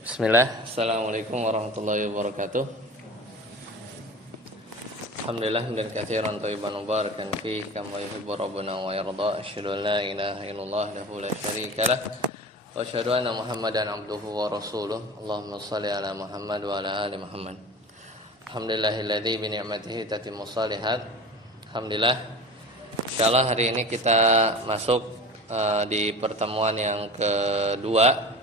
Bismillah. Assalamualaikum warahmatullahi wabarakatuh. Alhamdulillah hamdan katsiran thayyiban mubarakan fihi kama yuhibbu rabbuna wa yarda. Asyhadu an la ilaha illallah wahdahu la syarika lah wa asyhadu anna Muhammadan abduhu wa rasuluh. Allahumma shalli ala Muhammad wa ala ali Muhammad. Alhamdulillahilladzi bi ni'matihi tatimmu shalihat. Alhamdulillah. Insyaallah hari ini kita masuk di pertemuan yang kedua.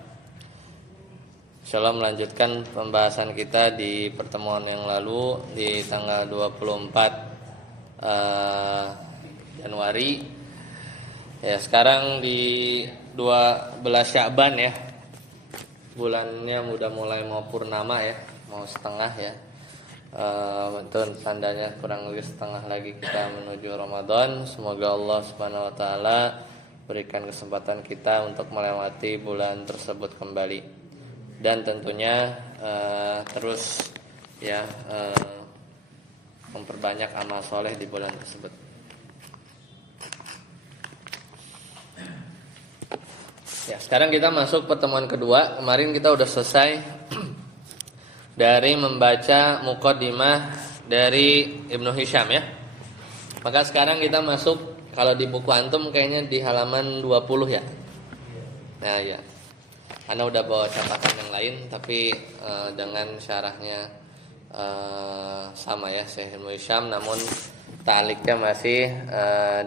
Insyaallah melanjutkan pembahasan kita di pertemuan yang lalu di tanggal 24 Januari. Ya, sekarang di 12 Sya'ban ya. Bulannya udah mulai mau purnama ya, mau setengah ya. Itu tandanya kurang lebih setengah lagi kita menuju Ramadan. Semoga Allah Subhanahu wa taala berikan kesempatan kita untuk melewati bulan tersebut kembali. Dan tentunya terus ya memperbanyak amal soleh di bulan tersebut. Ya, sekarang kita masuk pertemuan kedua. Kemarin kita udah selesai dari membaca muqaddimah dari Ibnu Hisham ya. Maka sekarang kita masuk, kalau di buku antum kayaknya di halaman 20 ya. Nah ya, Ana udah bawa catatan yang lain, tapi dengan syarahnya sama ya, Syekh Ibnu Hisham, namun ta'liqnya masih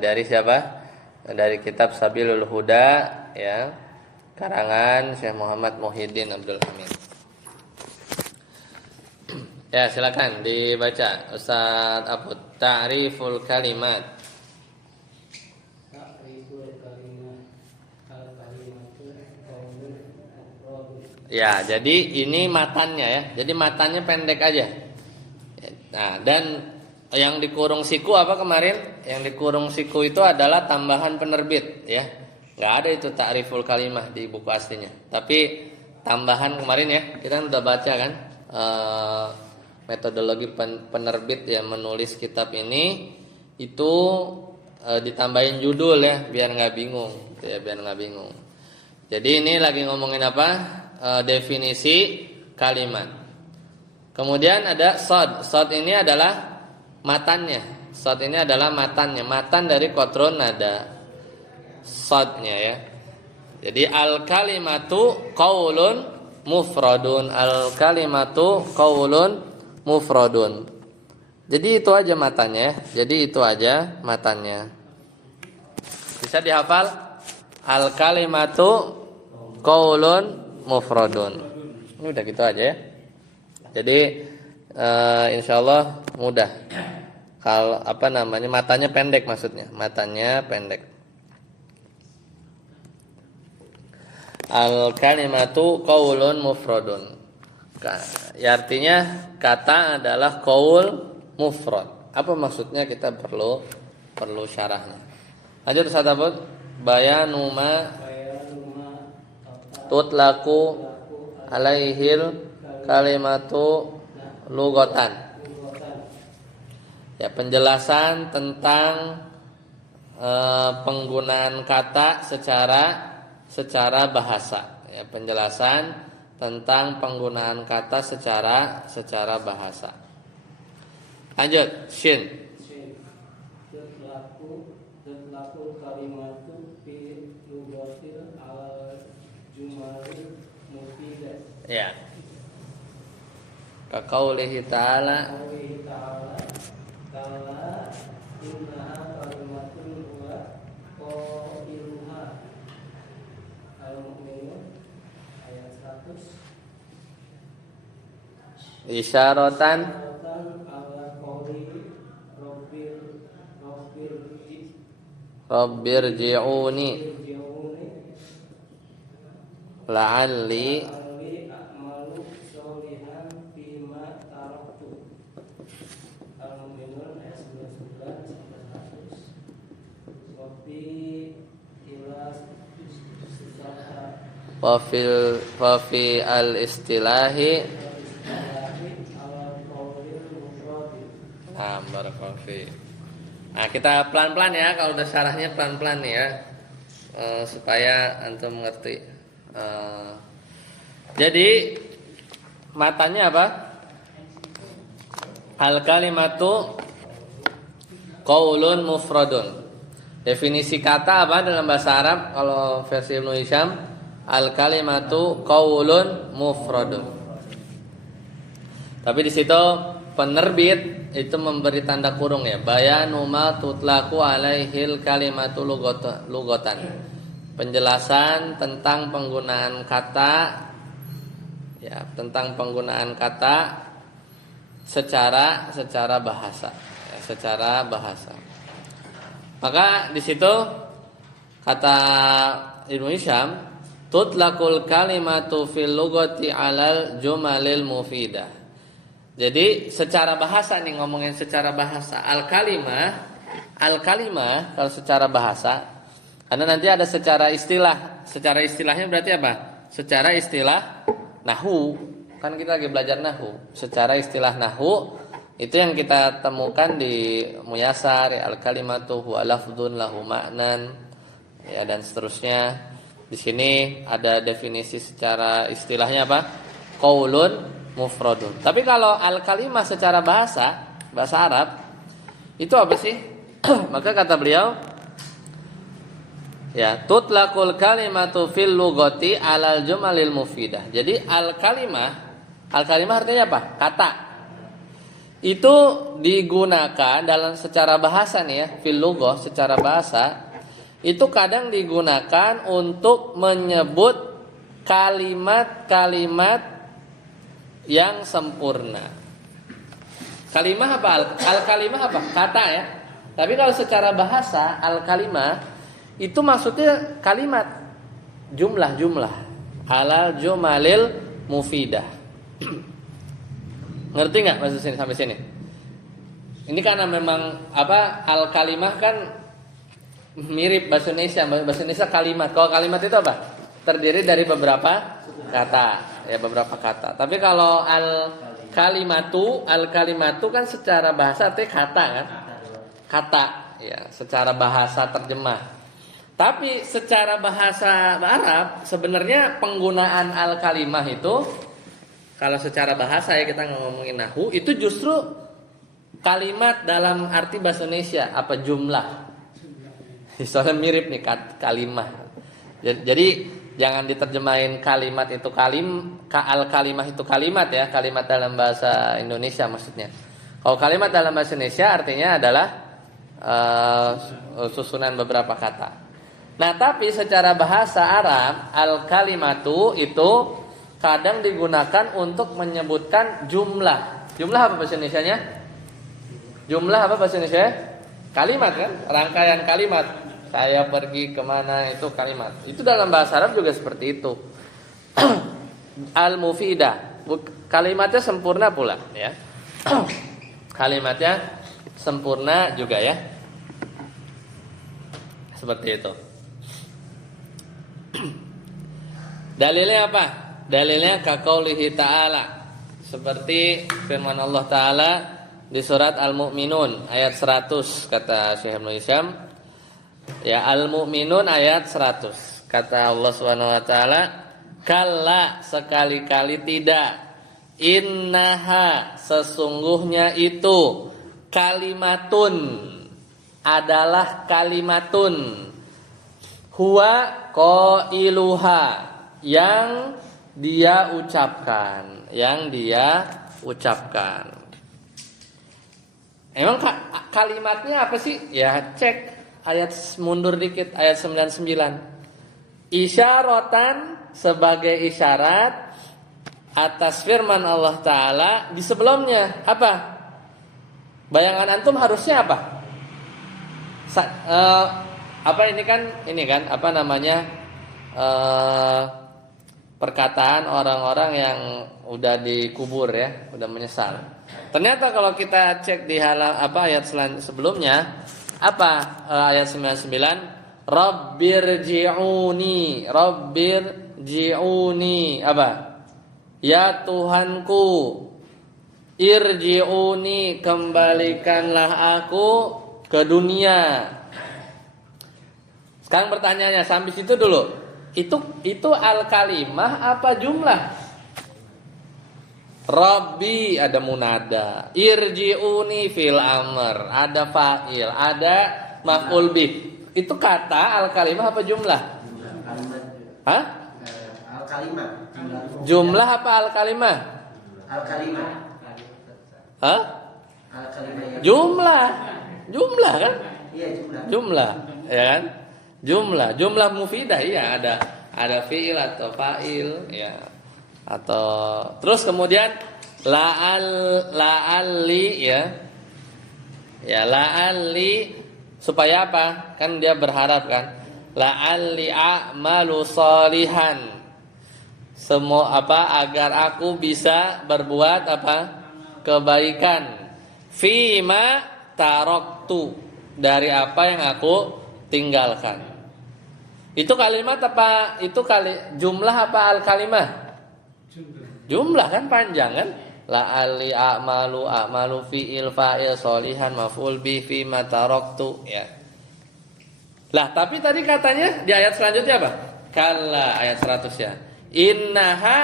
dari siapa? Dari kitab Sabilul Huda ya, karangan Syekh Muhammad Muhyiddin Abdul Hamid. Ya, silakan dibaca Ustaz Abu. Ta'riful kalimat. Ya, jadi ini matannya ya. Jadi matannya pendek aja. Nah, dan yang dikurung siku apa kemarin? Yang dikurung siku itu adalah tambahan penerbit ya. Enggak ada itu ta'riful kalimah di buku aslinya. Tapi tambahan kemarin ya, kita udah baca kan metodologi penerbit yang menulis kitab ini itu ditambahin judul ya, biar enggak bingung gitu ya, biar enggak bingung. Jadi ini lagi ngomongin apa? Definisi kalimat. Kemudian ada shad. Shad ini adalah matannya. Shad ini adalah matannya. Matan dari qatrun nada. Shadnya ya. Jadi al kalimatu qaulun mufradun. Al kalimatu qaulun mufradun. Jadi itu aja matanya. Jadi itu aja matanya. Bisa dihafal? Al kalimatu qaulun mufradun. Ini udah gitu aja ya. Jadi insyaallah mudah. Kalau matanya pendek maksudnya. Matanya pendek. Al kalimatu qaulun mufradun. Ya, artinya kata adalah qaul mufrad. Apa maksudnya, kita perlu syarahnya. Lanjut Ustaz Abud. Bayanuma tutlaku alaihil kalimatu lughatan. Ya, penjelasan tentang penggunaan kata secara bahasa. Ya, penjelasan tentang penggunaan kata secara bahasa. Lanjut, shin. Tutlaku kalimatu fi lughatil al-jumalil mufidah. Ya. Ka qaulihi ta'ala kala innaha kalimatun huwa qailuha. Al-Mu'minun ayat 100. Isyaratan ala qauli rabbirji'uni la'alli a'malu sholihan fima taraktu. Al-Mu'minun ayat 99 sampai 100. Wa fi al-istilahi barakallahu fi. Nah, kita pelan-pelan ya, kalau udah syarahnya pelan-pelan nih ya, supaya antum mengerti. Jadi matanya apa? Al kalimatu qaulun mufradun. Definisi kata apa dalam bahasa Arab kalau versi Ibnu Hisham? Al kalimatu qaulun mufradun. Tapi di situ penerbit itu memberi tanda kurung ya. Bayanu ma tutlaqu alaihil kalimatu lugatan. Penjelasan tentang penggunaan kata ya, tentang penggunaan kata secara bahasa, ya, secara bahasa. Maka di situ kata Ibnu Hisham, tutlaqul kalimatu fil lugati 'alal jumalil mufidah. Jadi secara bahasa nih, ngomongin secara bahasa, al kalimah kalau secara bahasa, karena nanti ada secara istilah. Secara istilahnya berarti apa? Secara istilah nahwu. Kan kita lagi belajar nahwu. Secara istilah nahwu itu yang kita temukan di Muyasar, ya, al kalimatu huwa lafdzun lahu ma'nan, ya, dan seterusnya. Di sini ada definisi secara istilahnya apa? Qaulun mufradun. Tapi kalau al kalimah secara bahasa Arab itu apa sih? Maka kata beliau, ya, tutlaqul kalimatu fil lughati 'alal jumalil mufidah. Jadi al kalimah artinya apa? Kata. Itu digunakan dalam secara bahasa nih ya, fil lughah, secara bahasa itu kadang digunakan untuk menyebut kalimat-kalimat yang sempurna. Kalimah apa? Al-kalimah apa? Kata ya. Tapi kalau secara bahasa al-kalimah itu maksudnya kalimat, jumlah-jumlah. Alal jumalil mufidah. Ngerti nggak maksud sini sampai sini? Ini karena memang apa, al-kalimah kan mirip bahasa Indonesia. Bahasa Indonesia kalimat. Kalau kalimat itu apa? Terdiri dari beberapa kata, ya, beberapa kata. Tapi kalau al-kalimatu kan secara bahasa artinya kata kan? Kata, ya, secara bahasa terjemah. Tapi secara bahasa Arab sebenarnya penggunaan al-kalimah itu, kalau secara bahasa ya, kita ngomongin nahwu, itu justru kalimat dalam arti bahasa Indonesia apa, jumlah. Soalnya mirip nih kalimah. Jadi jangan diterjemahin kalimat itu al-kalimah itu kalimat ya, kalimat dalam bahasa Indonesia maksudnya. Kalau kalimat dalam bahasa Indonesia artinya adalah susunan beberapa kata. Nah, tapi secara bahasa Arab al-kalimatu itu kadang digunakan untuk menyebutkan jumlah. Jumlah apa bahasa Indonesianya? Jumlah apa bahasa Indonesia? Kalimat kan? Rangkaian kalimat. Saya pergi kemana, itu kalimat. Itu dalam bahasa Arab juga seperti itu. Al-mufidah. Kalimatnya sempurna pula ya. Kalimatnya sempurna juga ya. Seperti itu. Dalilnya apa? Dalilnya kaqaulihi ta'ala, seperti firman Allah Ta'ala di surat Al-Mu'minun ayat 100, kata Syekh Ibnu Hisham. Ya, Al-Mu'minun ayat 100. Kata Allah Subhanahu wa taala, kalla, sekali-kali tidak, innaha, sesungguhnya itu, kalimatun, adalah kalimatun, huwa qailuha, yang dia ucapkan, Emang kalimatnya apa sih? Ya, cek ayat mundur dikit, ayat 99. Isyaratan, sebagai isyarat atas firman Allah Ta'ala di sebelumnya. Apa? Bayangan antum harusnya apa? Ini kan apa namanya, perkataan orang-orang yang udah dikubur ya, udah menyesal. Ternyata kalau kita cek di ayat sebelumnya, apa ayat 99? Rabbirji'uni, apa? Ya Tuhanku, irji'uni, kembalikanlah aku ke dunia. Sekarang pertanyaannya sampai situ dulu. Itu al-kalimah apa jumlah? Rabbi ada munada, irji'uni fil amr, ada fa'il, ada maf'ul bih. Itu kata al-kalimah apa jumlah? Hah? Al-kalimah. Jumlah apa al-kalimah? Al-kalimah. Hah? Al-kalimah. Jumlah. Jumlah kan? Iya, jumlah. Jumlah, ya kan? Jumlah mufidah, iya, ada fiil atau fa'il, ya. Atau terus kemudian la'alli, ya. Ya, la'alli supaya apa? Kan dia berharap kan? La'alli a'malu sholihan. Semua apa? Agar aku bisa berbuat apa? Kebaikan. Fima taroktu, dari apa yang aku tinggalkan. Itu kalimat apa? Itu jumlah apa al-kalimah? Jumlah kan panjang kan? La'alli a'malu fi'il fa'il sholihan maf'ul bi fi ma taraktu, ya. Lah, tapi tadi katanya di ayat selanjutnya apa? Kalla, ayat 100 ya. Innaha,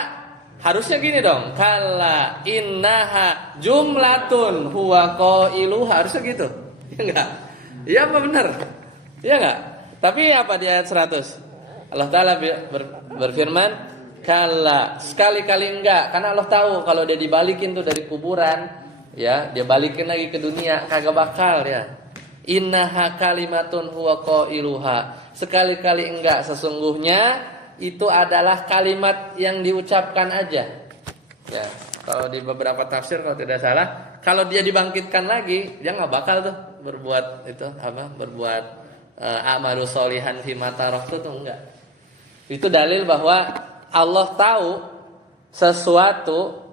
harusnya gini dong. Kalla innaha jumlatun huwa qailuha, harusnya gitu. Ya enggak? Iya apa benar? Iya enggak? Tapi apa di ayat 100? Allah Ta'ala berfirman, kalla, sekali-kali enggak. Karena Allah tahu kalau dia dibalikin tuh dari kuburan, ya, dia balikin lagi ke dunia, kagak bakal ya. Innaha kalimatun huwa qailuha. Sekali-kali enggak, sesungguhnya itu adalah kalimat yang diucapkan aja. Ya, kalau di beberapa tafsir kalau tidak salah, kalau dia dibangkitkan lagi, dia nggak bakal tuh berbuat itu apa? Berbuat amalu sholihan fi mataraktu tuh enggak. Itu dalil bahwa Allah tahu sesuatu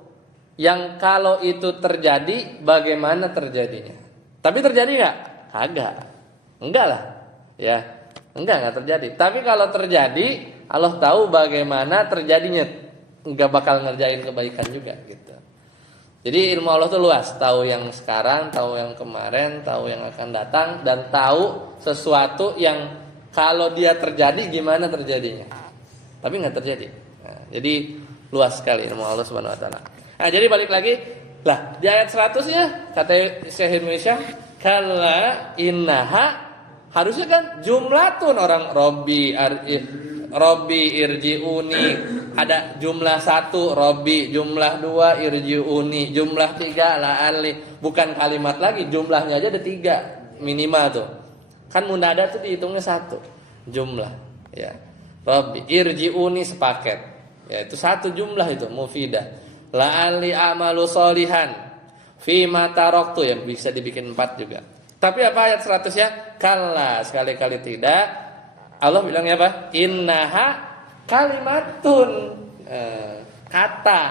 yang kalau itu terjadi bagaimana terjadinya. Tapi terjadi nggak? Kagak. Enggak lah. Ya. Enggak terjadi. Tapi kalau terjadi, Allah tahu bagaimana terjadinya. Enggak bakal ngerjain kebaikan juga gitu. Jadi ilmu Allah itu luas, tahu yang sekarang, tahu yang kemarin, tahu yang akan datang, dan tahu sesuatu yang kalau dia terjadi gimana terjadinya. Tapi nggak terjadi. Nah, jadi luas sekali ilmu Allah Subhanahu Wa Taala. Nah, jadi balik lagi, lah di ayat 100-nya kata Syekh Indonesia, kalla innaha, harusnya kan jumlatun orang Robbi irji'uni, ada jumlah 1 Robbi, jumlah 2 irji'uni, jumlah 3 la'ali, bukan kalimat lagi, jumlahnya aja ada 3 minimal tuh. Kan munada tuh dihitungnya 1 jumlah, ya. Robbi irji'uni sepaket, ya itu 1 jumlah itu mufidah. La'ali amalu sholihan fi ma taraktu, ya bisa dibikin 4 juga. Tapi apa ayat 100-nya? Kalla, sekali-kali tidak. Allah bilangnya apa? Innaha kalimatun, kata.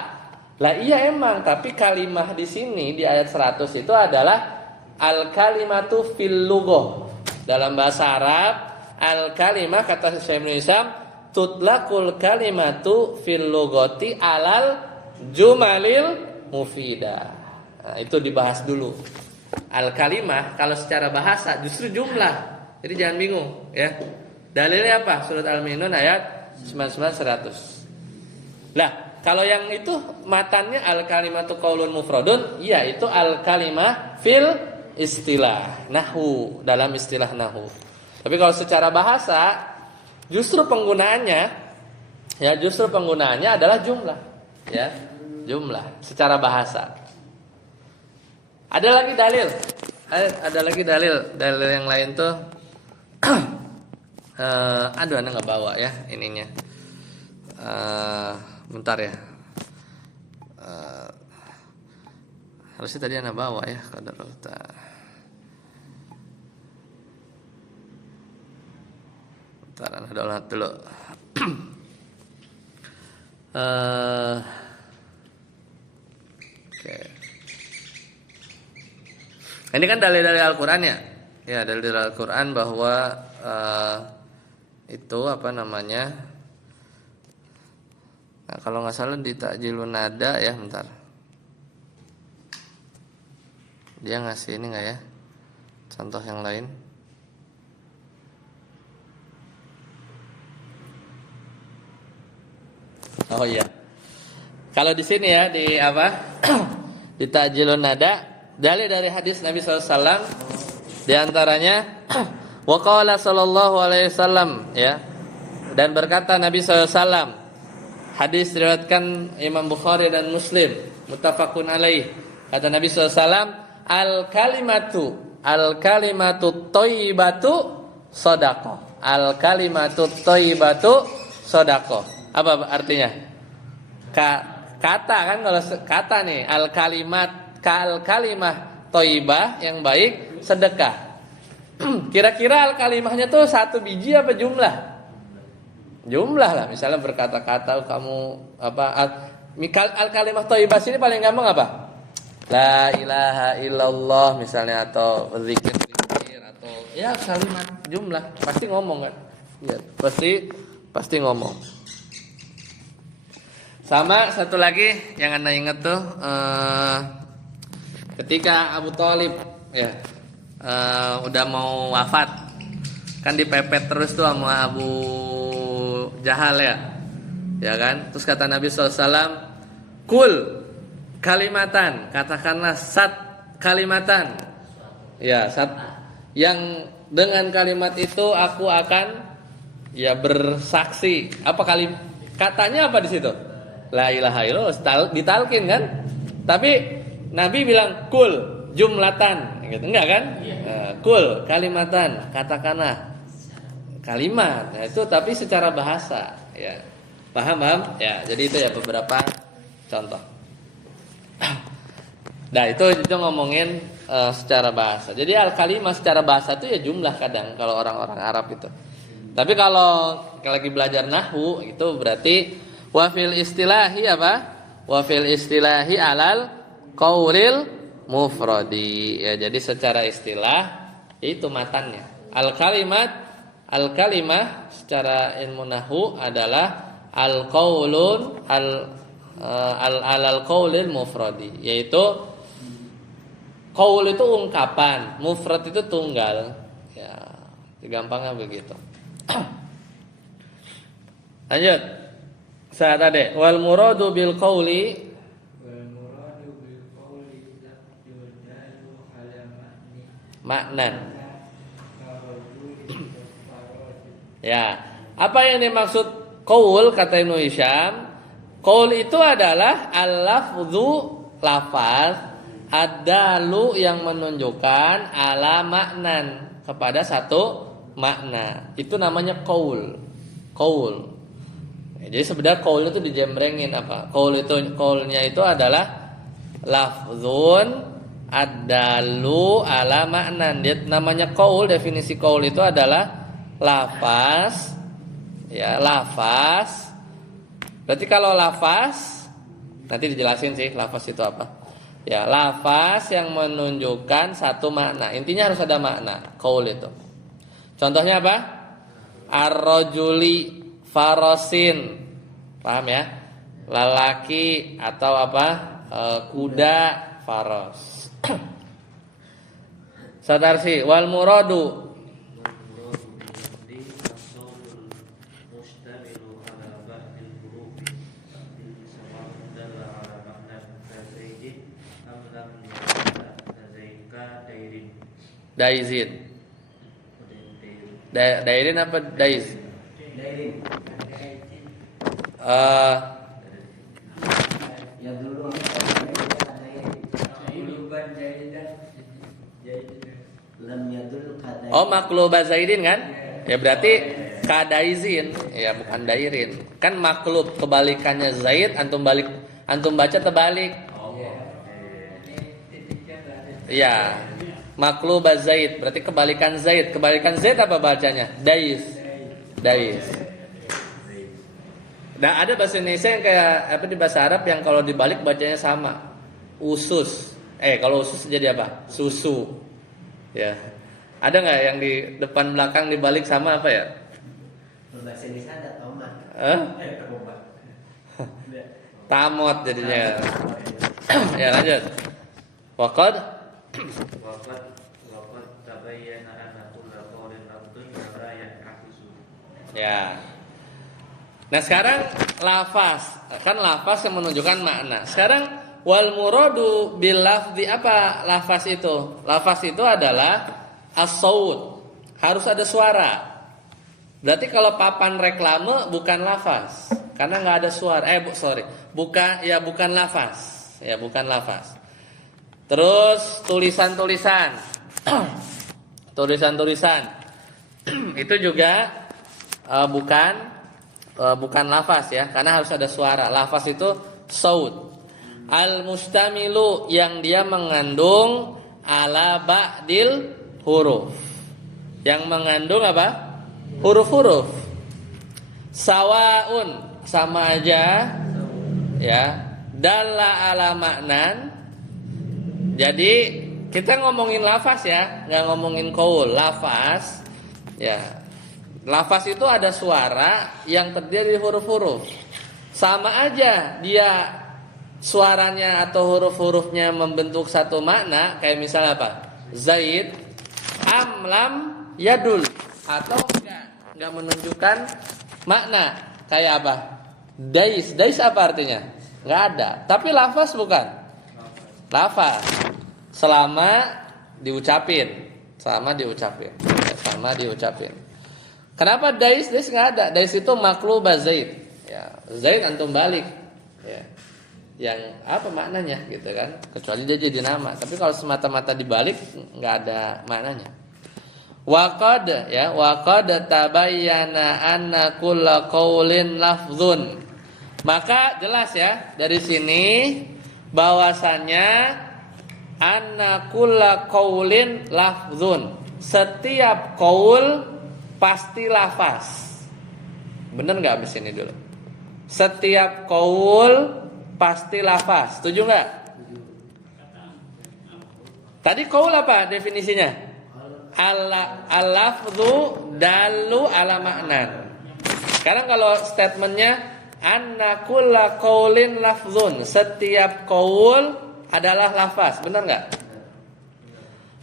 Lah iya emang, tapi kalimah di sini di ayat 100 itu adalah al-kalimatu fil lughah. Dalam bahasa Arab, al-kalimah kata Syekh Ibnu Hisham, tutlaqul kalimatu fil lughati alal jumalil mufidah. Nah, itu dibahas dulu. Al-kalimah kalau secara bahasa justru jumlah. Jadi jangan bingung, ya. Dalilnya apa? Surat Al-Mu'minun ayat 99-100. Lah, kalau yang itu matannya al-kalimatu qaulun mufradun, iya itu al-kalimah fil istilah nahwu, dalam istilah nahwu. Tapi kalau secara bahasa justru penggunaannya adalah jumlah, ya. Jumlah secara bahasa. Ada lagi dalil yang lain tuh. Aduh, Anda nggak bawa ya ininya. Bentar ya. Harusnya tadi Anda bawa ya. Bentar, Anda download dulu. Oke. Ini kan dalil-dalil Al-Quran ya. Ya, dalil-dalil Al-Quran bahwa itu apa namanya? Nah, kalau nggak salah di Ta'jilun Nada ya, bentar. Dia ngasih ini nggak ya? Contoh yang lain. Oh iya. Kalau di sini ya di apa? Di Ta'jilun Nada, dalil dari hadis Nabi SAW di antaranya wa qala sallallahu alaihi wasallam ya. Dan berkata Nabi SAW, hadis diriwayatkan Imam Bukhari dan Muslim, muttafaqun alaih. Kata Nabi SAW, al kalimatu thayyibatu shadaqah. Al kalimatu thayyibatu shadaqah. Apa artinya? Kata kan, kalau kata nih al kalimah thayyibah yang baik sedekah. Kira-kira al kalimahnya tuh satu biji apa jumlah? Jumlah lah. Misalnya berkata-kata kamu apa al kalimah thayyibah sini paling gampang apa? La ilaha illallah misalnya, atau zikir atau ya kalimat jumlah, pasti ngomong kan? Ya, pasti ngomong. Sama satu lagi yang Anda ingat tuh ketika Abu Thalib ya udah mau wafat, kan dipepet terus tuh sama Abu Jahal ya kan? Terus kata Nabi SAW, kul kalimatan, katakanlah kalimatan. Ya, yang dengan kalimat itu aku akan ya bersaksi. Apa katanya apa di situ? La ilaha illallah, ditalkin kan? Tapi Nabi bilang kul jumlatan, gitu. Enggak kan? Kul kalimatan, katakanlah kalimat. Nah, itu tapi secara bahasa ya. Paham? Ya, jadi itu ya beberapa contoh. Nah itu ngomongin secara bahasa. Jadi al-kalimah secara bahasa itu ya jumlah kadang kalau orang-orang Arab itu. Tapi kalau lagi belajar nahwu itu berarti wafil istilahi apa? Wafil istilahi alal qaulil mufradi. Ya, jadi secara istilah itu matannya. Al-kalimah secara ilmu nahwu adalah al-qaulun alal qaulil mufradi, yaitu qaul itu ungkapan, mufrad itu tunggal. Ya, gampangnya begitu. Lanjut. Saat tadi wal muradu bil qauli maknan. Ya, apa yang dimaksud qaul kata Ibnu Hisham? Qaul itu adalah al-lafzu lafaz adalu yang menunjukkan ala maknan kepada satu makna. Itu namanya qaul. Qaul. Ya, jadi sebenarnya qaul itu dijembrengin apa? Qaulnya itu adalah lafzun adalu ala maknan. Dia namanya qaul, definisi qaul itu adalah lafaz ya, lafaz. Berarti kalau lafaz nanti dijelasin sih lafaz itu apa. Ya, lafaz yang menunjukkan satu makna. Intinya harus ada makna qaul itu. Contohnya apa? Ar-rajuli farasin. Paham ya? Lelaki atau apa? Kuda faras. Satarsi wal muradu Daizin. Dairin apa daiz? Dairin. Ya dulu oh maklub Zaidin kan? Ya berarti kadaizin, ya bukan dairin. Kan maklub kebalikannya Zaid, antum baca terbalik. Iya. Maklub Zaid berarti kebalikan Zaid. Kebalikan Zaid apa bacanya? Dais. Nah, ada bahasa Indonesia yang kayak apa di bahasa Arab yang kalau dibalik bacanya sama. Usus. Kalau usus jadi apa? Susu. Ya. Ada nggak yang di depan belakang dibalik sama apa ya? Bahasa Indonesia ada tomat. Tamot jadinya. Ya lanjut. Waqad tabayyana anna kulla qawlin abdun la ya'kisu. Ya. Nah sekarang lafaz, kan lafaz yang menunjukkan makna. Sekarang wal muradu bil lafzi, apa lafaz itu? Lafaz itu adalah as-saut, harus ada suara. Berarti kalau papan reklame bukan lafaz, karena nggak ada suara. Bukan lafaz, ya bukan lafaz. Terus tulisan-tulisan, tulisan-tulisan itu juga bukan lafaz ya, karena harus ada suara. Lafaz itu saut. Al-mustamilu, yang dia mengandung ala ba'dil huruf. Yang mengandung apa? Huruf-huruf. Sawaun, sama aja ya. Dalla ala maknan. Jadi kita ngomongin lafaz ya, nggak ngomongin qaul. Lafaz ya. Lafaz itu ada suara yang terdiri dari huruf-huruf. Sama aja dia suaranya atau huruf-hurufnya membentuk satu makna, kayak misalnya apa? Zaid amlam yadul, atau enggak menunjukkan makna, kayak apa? Dais apa artinya? Enggak ada. Tapi lafaz bukan? Lafaz. Selama diucapin. Kenapa dais enggak ada? Dais itu maklubah Zaid. Ya, Zaid antum balik. Ya. Yang apa maknanya gitu kan, kecuali dia jadi nama. Tapi kalau semata-mata dibalik nggak ada maknanya. Waqad tabayyana anna kulla qaulin lafzun. Maka jelas ya dari sini bahwasannya anna kulla qaulin lafzun, setiap qaul pasti lafaz. Bener nggak abis ini dulu? Setiap qaul pasti lafaz. Setuju nggak? Tadi qaul apa definisinya? Al-lafzu dalu ala maknan. Sekarang kalau statementnya anna kulla qaulin lafzun, setiap qaul adalah lafaz. Benar nggak?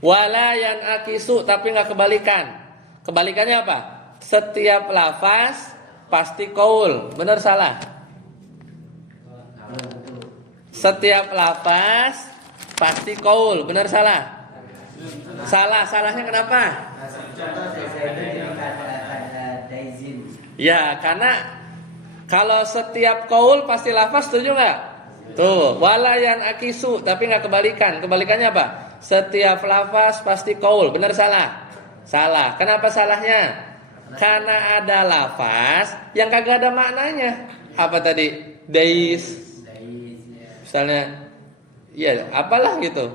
Wala yanakisu, tapi nggak kebalikan. Kebalikannya apa? Setiap lafaz pasti qaul. Benar salah? Setiap lafaz pasti qaul. Benar salah? Salah. Salahnya kenapa? Ya, karena kalau setiap qaul pasti lafaz, setuju nggak? Tuh, walayan akisu, tapi nggak kebalikan. Kebalikannya apa? Setiap lafaz pasti qaul. Benar salah? Salah. Kenapa salahnya? Karena ada lafaz yang kagak ada maknanya. Apa tadi? Dais. Misalnya, ya apalah gitu.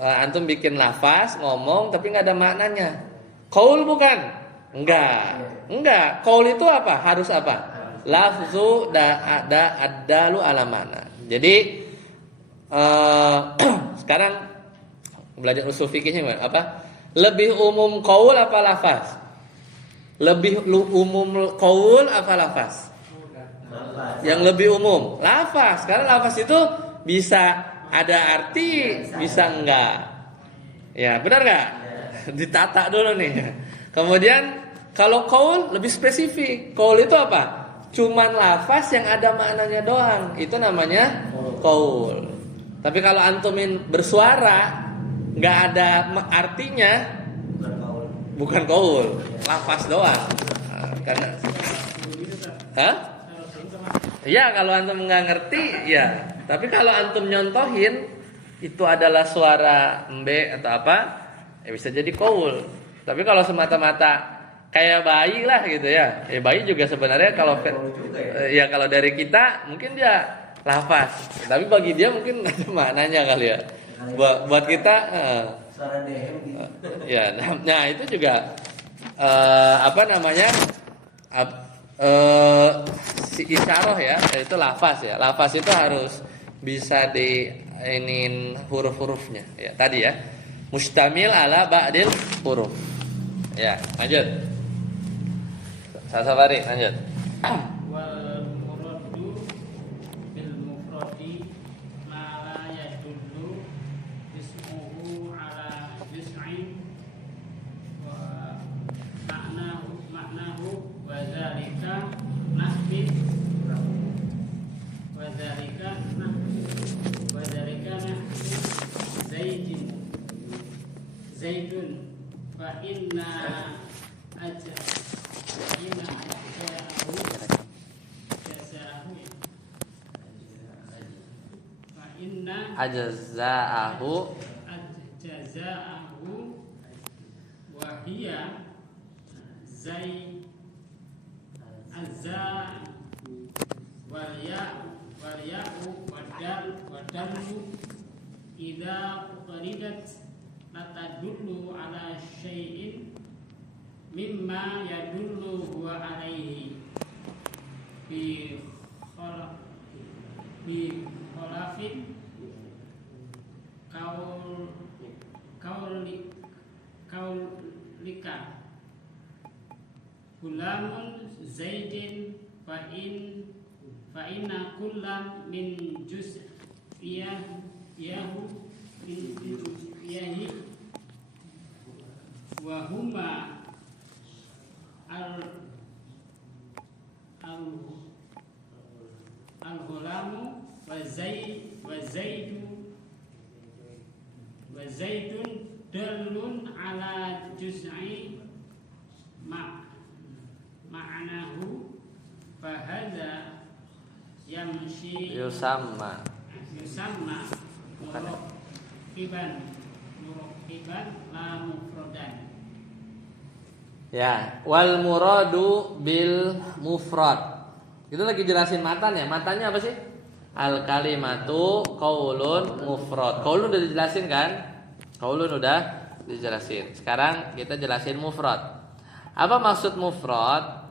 Antum bikin lafaz, ngomong tapi nggak ada maknanya. Qaul bukan? Enggak. Qaul itu apa? Harus apa? Lafzu adalu ala makna. Jadi sekarang belajar usul fikihnya apa? Lebih umum qaul apa lafaz? Lebih umum qaul apa lafaz? Yang lebih umum lafaz. Karena lafaz itu bisa ada arti, bisa enggak. Ya, benar enggak? Ditata dulu nih. Kemudian kalau qaul lebih spesifik. Qaul itu apa? Cuman lafaz yang ada maknanya doang. Itu namanya qaul. Tapi kalau antumin bersuara enggak ada artinya, bukan qaul, lafaz doang. Karena ya kalau antum nggak ngerti ya. Tapi kalau antum nyontohin itu adalah suara embe atau apa, ya bisa jadi qaul. Tapi kalau semata-mata kayak bayi lah gitu ya. Ya bayi juga sebenarnya kalau ya kalau dari kita mungkin dia lafaz. Tapi bagi dia mungkin ada maknanya kali ya. Buat kita suara DM gitu. Ya, nah itu juga apa namanya? Si isyarah ya, itu lafaz ya. Lafaz itu harus bisa diinin huruf-hurufnya ya. Tadi ya, mustamil ala ba'dil huruf. Ya, lanjut. Safari, lanjut. Wal muradu bil mufradi ma la yadullu ismuhu ala juz'in wa ma'nahu wa dzalika nahwu Zaidun fa inna aja fa inna ajahu jazaahu fa inna ajza'ahu jazaahu wa hiya zai azza wal ya'u wadalu idza qaridat latadullu ala syai'in mimma yadullu huwa alaihi bi khalafin kaulika gulamun zaidin fa inna kullam min yahu yahi wa huma al-ghulamu wa zaidun dalun ala juz'i ma'anahu fahadha yamshi yusamma muraqiban la mufradan. Ya, wal muradu bil mufrad. Itu lagi jelasin matan ya. Matannya apa sih? Al kalimatu qaulun mufrad. Qaulun udah dijelasin kan? Qaulun udah dijelasin. Sekarang kita jelasin mufrad. Apa maksud mufrad?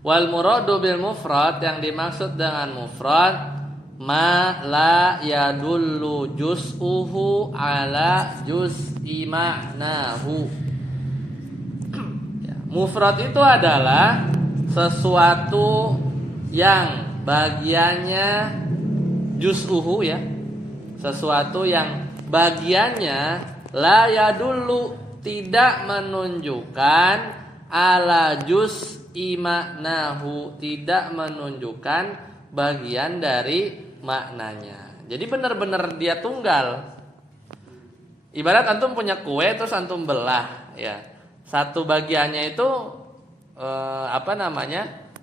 Wal muradu bil mufrad, yang dimaksud dengan mufrad ma la yadullu juz'uhu ala juz'i ma'nahu. Ya, mufrad itu adalah sesuatu yang bagiannya juz'uhu ya. Sesuatu yang bagiannya la yadullu, tidak menunjukkan ala juz'i ma'nahu, tidak menunjukkan bagian dari maknanya. Jadi benar-benar dia tunggal. Ibarat antum punya kue terus antum belah ya. Satu bagiannya itu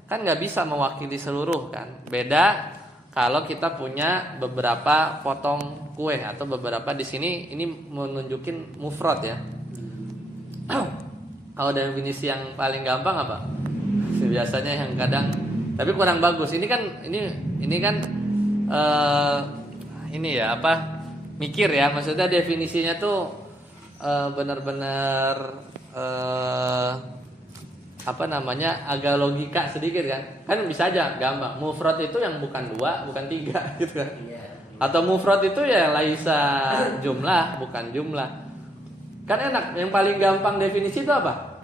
kan nggak bisa mewakili seluruh kan. Beda kalau kita punya beberapa potong kue atau beberapa di sini, ini menunjukin mufrad ya. Kalau definisi yang paling gampang apa? Biasanya yang kadang tapi kurang bagus. Ini kan mikir ya. Maksudnya definisinya tuh benar-benar agak logika sedikit kan. Kan bisa aja gampang. Mufrad itu yang bukan 2, bukan 3 gitu kan. Atau mufrad itu ya laisa jumlah, bukan jumlah. Kan enak. Yang paling gampang definisi itu apa?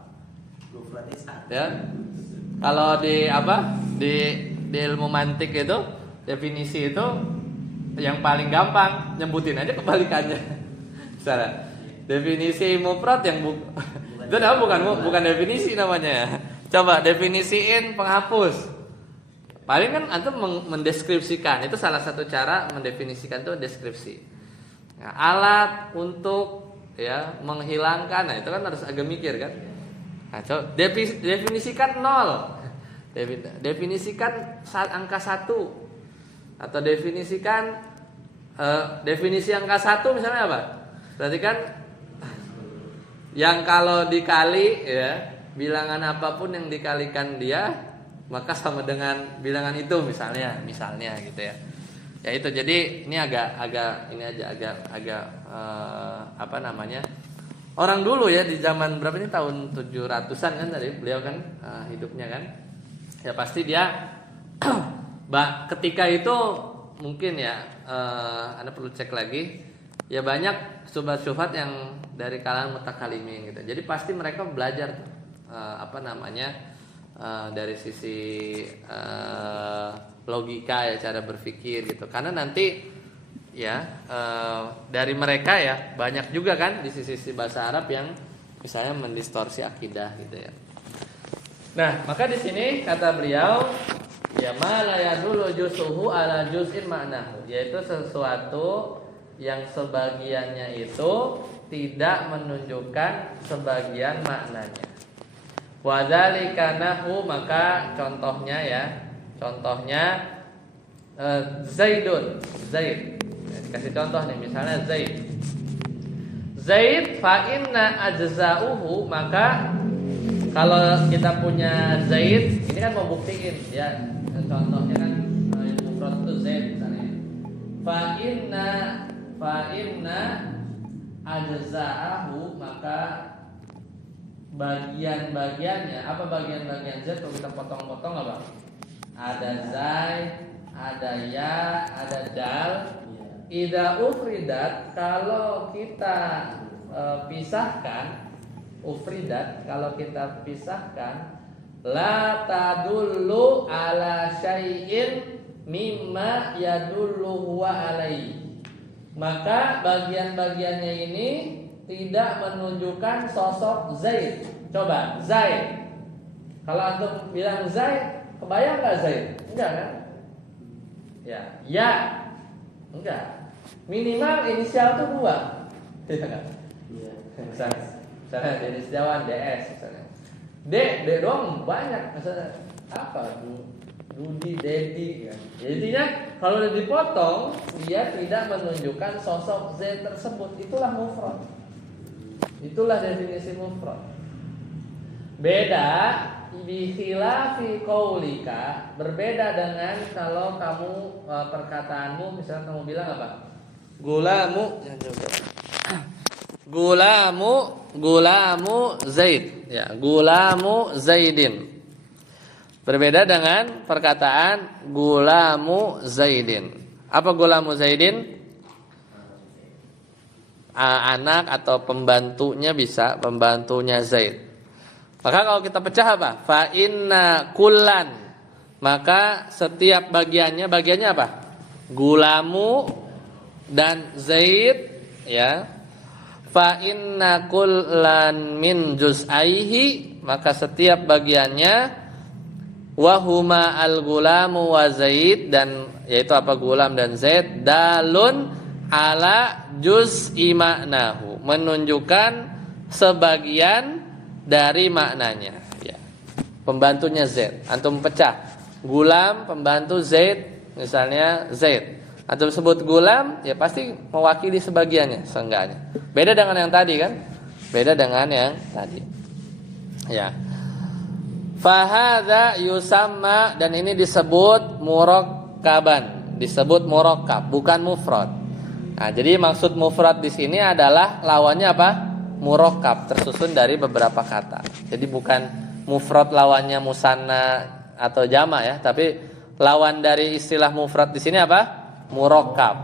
Mufrad satu. Ya. Kalau di ilmu mantik itu definisi itu yang paling gampang nyebutin aja kebalikannya. Misalnya definisi mufrad yang itu bukan definisi namanya ya. Coba definisiin penghapus. Paling kan antum mendeskripsikan, itu salah satu cara mendefinisikan itu deskripsi. Nah, alat untuk ya menghilangkan, nah itu kan harus agak mikir kan. Nah, coba definisikan 0. Definisikan angka 1. Atau definisikan definisi angka 1 misalnya apa? Berarti kan yang kalau dikali ya, bilangan apapun yang dikalikan dia maka sama dengan bilangan itu misalnya gitu ya. Ya itu, jadi ini agak orang dulu ya di zaman berapa ini, tahun 700-an kan tadi beliau kan hidupnya kan. Ya pasti dia ketika itu mungkin ya Anda perlu cek lagi. Ya banyak syubhat-syubhat yang dari kalangan mutakalimin gitu. Jadi pasti mereka belajar dari sisi logika ya, cara berpikir gitu. Karena nanti ya dari mereka ya banyak juga kan di sisi bahasa Arab yang misalnya mendistorsi akidah gitu ya. Nah, maka di sini kata beliau ya ma la yadullu juz'uhu ala juz'in ma'nahu, yaitu sesuatu yang sebagiannya itu tidak menunjukkan sebagian maknanya. Wadzalika nahu, maka contohnya ya, contohnya Zaidun, Zaid. Dikasih contoh nih, misalnya Zaid fa inna ajza'uhu, maka kalau kita punya Zaid, ini kan mau buktiin ya. Contohnya kan yang mufrad itu Zaid misalnya. Fa inna ajza'ahu, maka bagian-bagiannya, apa bagian-bagian Zaid kalau kita potong-potong apa? Ada zai, ada ya, ada dal. Idza ufridat, kalau kita pisahkan, ufridat kalau kita pisahkan, la tadullu ala syai'in mimma yadullu huwa alaihi, maka bagian-bagiannya ini tidak menunjukkan sosok Zaid. Coba Zaid, kalau antum bilang Zaid, kebayang nggak Zaid? Enggak kan? Ya, enggak. Minimal inisial tuh 2. Iya kan? Iya. Misalnya jenis Jawa DS misalnya. D doang banyak, misalnya apa? Dudi, Dedi kan. Jadinya kalau dipotong, dia tidak menunjukkan sosok Z tersebut. Itulah mufrad. Itulah definisi mufrad. Beda bikhilafi qaulika, berbeda dengan kalau kamu perkataanmu, misalnya kamu bilang apa? Gulamu Zaid, ya, gulamu Zaidin. Berbeda dengan perkataan gulamu Zaidin. Apa gulamu Zaidin? Anak atau pembantunya, bisa pembantunya Zaid. Maka kalau kita pecah apa? Fa inna kullan, maka setiap bagiannya apa? Gulamu dan Zaid, ya. Fa inna kullan min juz'aihi, maka setiap bagiannya, wahuma al-gulamu wa Zaid, dan yaitu apa, gulam dan Zaid, dalun ala juz'i maknahu, menunjukkan sebagian dari maknanya, ya. Pembantunya Zaid, antum pecah gulam pembantu Zaid, misalnya Zaid, antum sebut gulam, ya pasti mewakili sebagiannya seenggaknya. Beda dengan yang tadi kan? Beda dengan yang tadi, ya. Fahadza yusamma, dan ini disebut murakkaban, disebut murakkab, bukan mufrad. Nah, jadi maksud mufrad di sini adalah lawannya apa? Murakkab, tersusun dari beberapa kata. Jadi bukan mufrad lawannya musanna atau jama' ya, tapi lawan dari istilah mufrad di sini apa? Murakkab.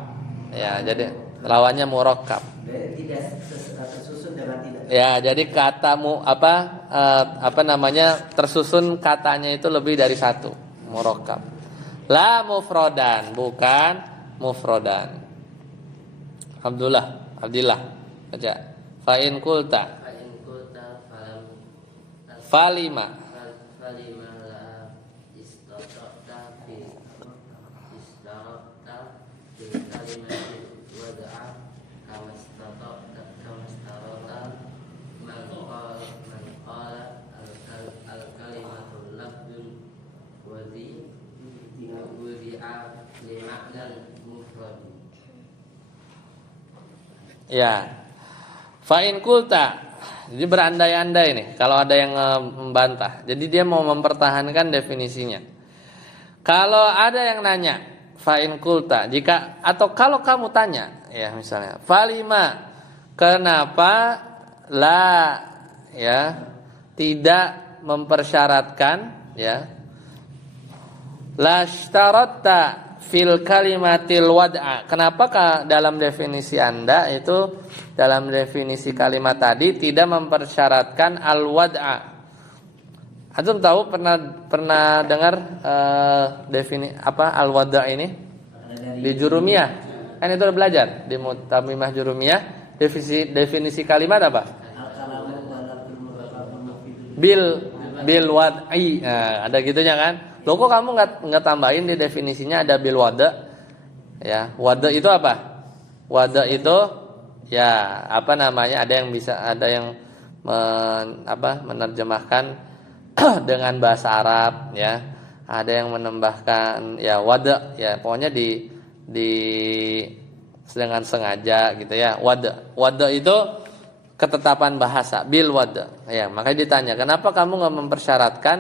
Ya, jadi lawannya murakkab. Tidak tersusun dengan tidak. Ya, jadi katamu tersusun katanya itu lebih dari satu, murakkab. La mufradan, bukan mufradan. Abdullah baca. Fa in qulta falima la istata'ta fi kalimati wada'a kama istata'ta man qala al-kalimatu lafdun wadi'a li ma'nan mufrad. Ya. Fa in qulta, jadi berandai-andai nih kalau ada yang membantah. Jadi dia mau mempertahankan definisinya. Kalau ada yang nanya, fa in qulta, jika atau kalau kamu tanya, ya misalnya, falima, kenapa la, ya, tidak mempersyaratkan, ya, la sytaratta fil kalimatil wad'a. Kenapakah dalam definisi Anda itu, dalam definisi kalimat tadi tidak mempersyaratkan al wad'a? Antum tahu pernah dengar definisi apa al wad'a ini? Di Jurumiyah. Kan itu udah belajar di Mutamimah Jurumiyah, definisi kalimat apa? Bil wad'i. Nah, ada gitunya kan? Loh, kok kamu nggak tambahin di definisinya ada bil wada? Ya, wada itu apa? Wada itu ya apa namanya? Ada yang menerjemahkan dengan bahasa Arab ya. Ada yang menambahkan ya wada ya pokoknya di dengan sengaja gitu ya. Wada itu ketetapan bahasa bil wada. Ya, makanya ditanya, "Kenapa kamu enggak mempersyaratkan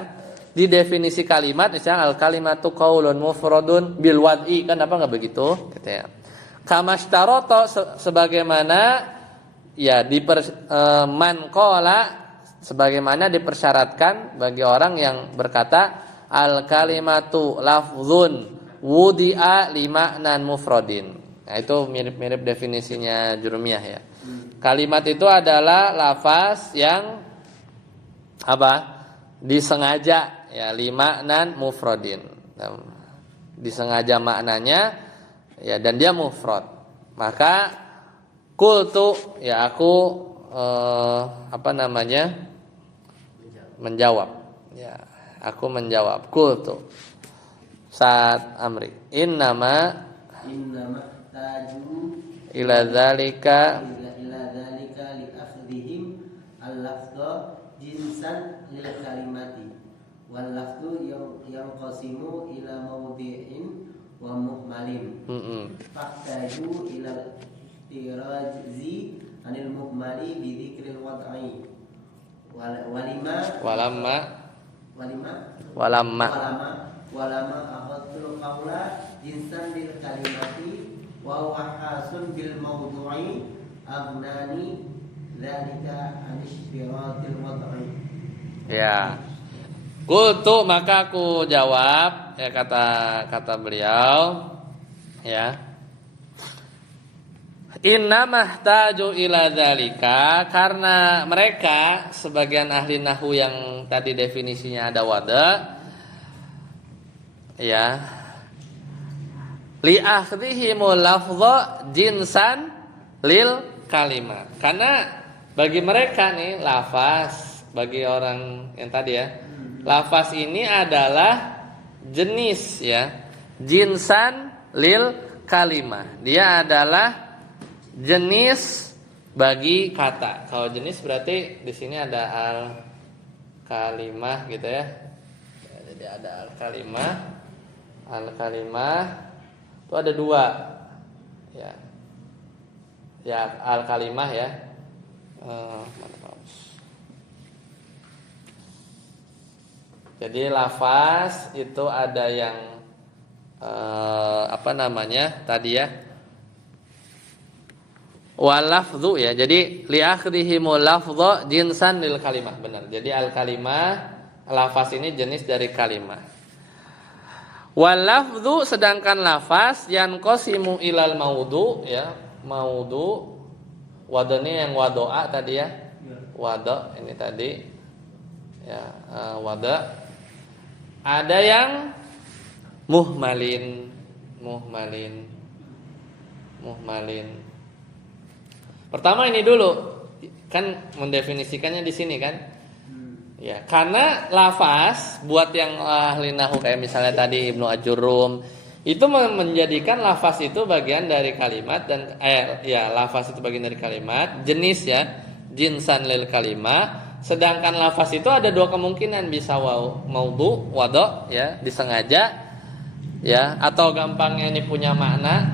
di definisi kalimat misalnya al kalimatu qaulun mufradun bil wad'i?" Kan apa enggak begitu? Gitu ya. Kamashtaroto sebagaimana ya man qala sebagaimana dipersyaratkan bagi orang yang berkata al kalimatu lafzun wudi'a lima'nan mufradin. Nah, itu mirip-mirip definisinya Jurumiyah ya. Kalimat itu adalah lafaz yang apa? Disengaja ya lima'nan mufradin. Disengaja maknanya ya dan dia mufrad. Maka qultu ya aku menjawab. Ya, aku menjawab qultu saat amri innama taju ila dzalika ila dzalika li akhdhihim al-lafdha jinsan lil kalimati wal lafdhu yang qasimu ila mawdi'in wa muhmalin fahtaju ila tirazi anil muhmali bi dzikril wad'i Walama akhadul qawla jinsan bil kalimati wa huwa hasun bil mawdu'i abnani dzalika anishfiratil wad'i. Ya. Qultu maka aku jawab ya kata beliau ya. Inna mahtaju ila dzalika karena mereka sebagian ahli nahwu yang tadi definisinya ada wada ya li akhdhihimul lafdha jinsan lil kalimat karena bagi mereka nih lafaz bagi orang yang tadi ya lafaz ini adalah jenis ya jinsan lil kalimah dia adalah jenis bagi kata kalau jenis berarti di sini ada al kalimah gitu ya jadi ada al kalimah itu ada dua ya al kalimah ya jadi lafaz itu ada yang tadi ya walafdhu ya jadi li akhdhihimul lafdha jinsan lil kalimah benar jadi al kalimah lafaz ini jenis dari kalimah. Wal lafdhu sedangkan lafaz yang qasimu ilal maudu ya maudu wadani yang wadoa tadi ya wada ini tadi ya wada ada yang muhmalin pertama ini dulu kan mendefinisikannya di sini kan ya, karena lafaz buat yang ahli nahwu kayak misalnya tadi Ibnu Ajurum itu menjadikan lafaz itu bagian dari kalimat dan lafaz itu bagian dari kalimat, jenis ya, jinsan lil kalimah. Sedangkan lafaz itu ada dua kemungkinan bisa maudhu, wada ya, disengaja ya, atau gampangnya ini punya makna.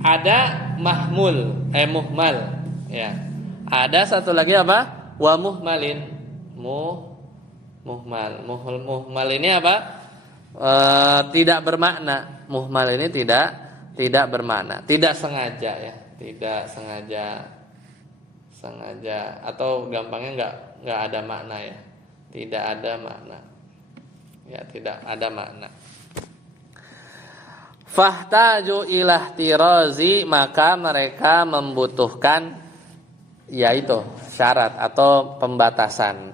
Ada muhmal ya. Ada satu lagi apa? Wa muhmalin muhmal ini apa tidak bermakna muhmal ini tidak bermakna tidak sengaja ya tidak sengaja atau gampangnya nggak ada makna ya tidak ada makna ya tidak ada makna fahtaju ilah tirazi maka mereka membutuhkan yaitu syarat atau pembatasan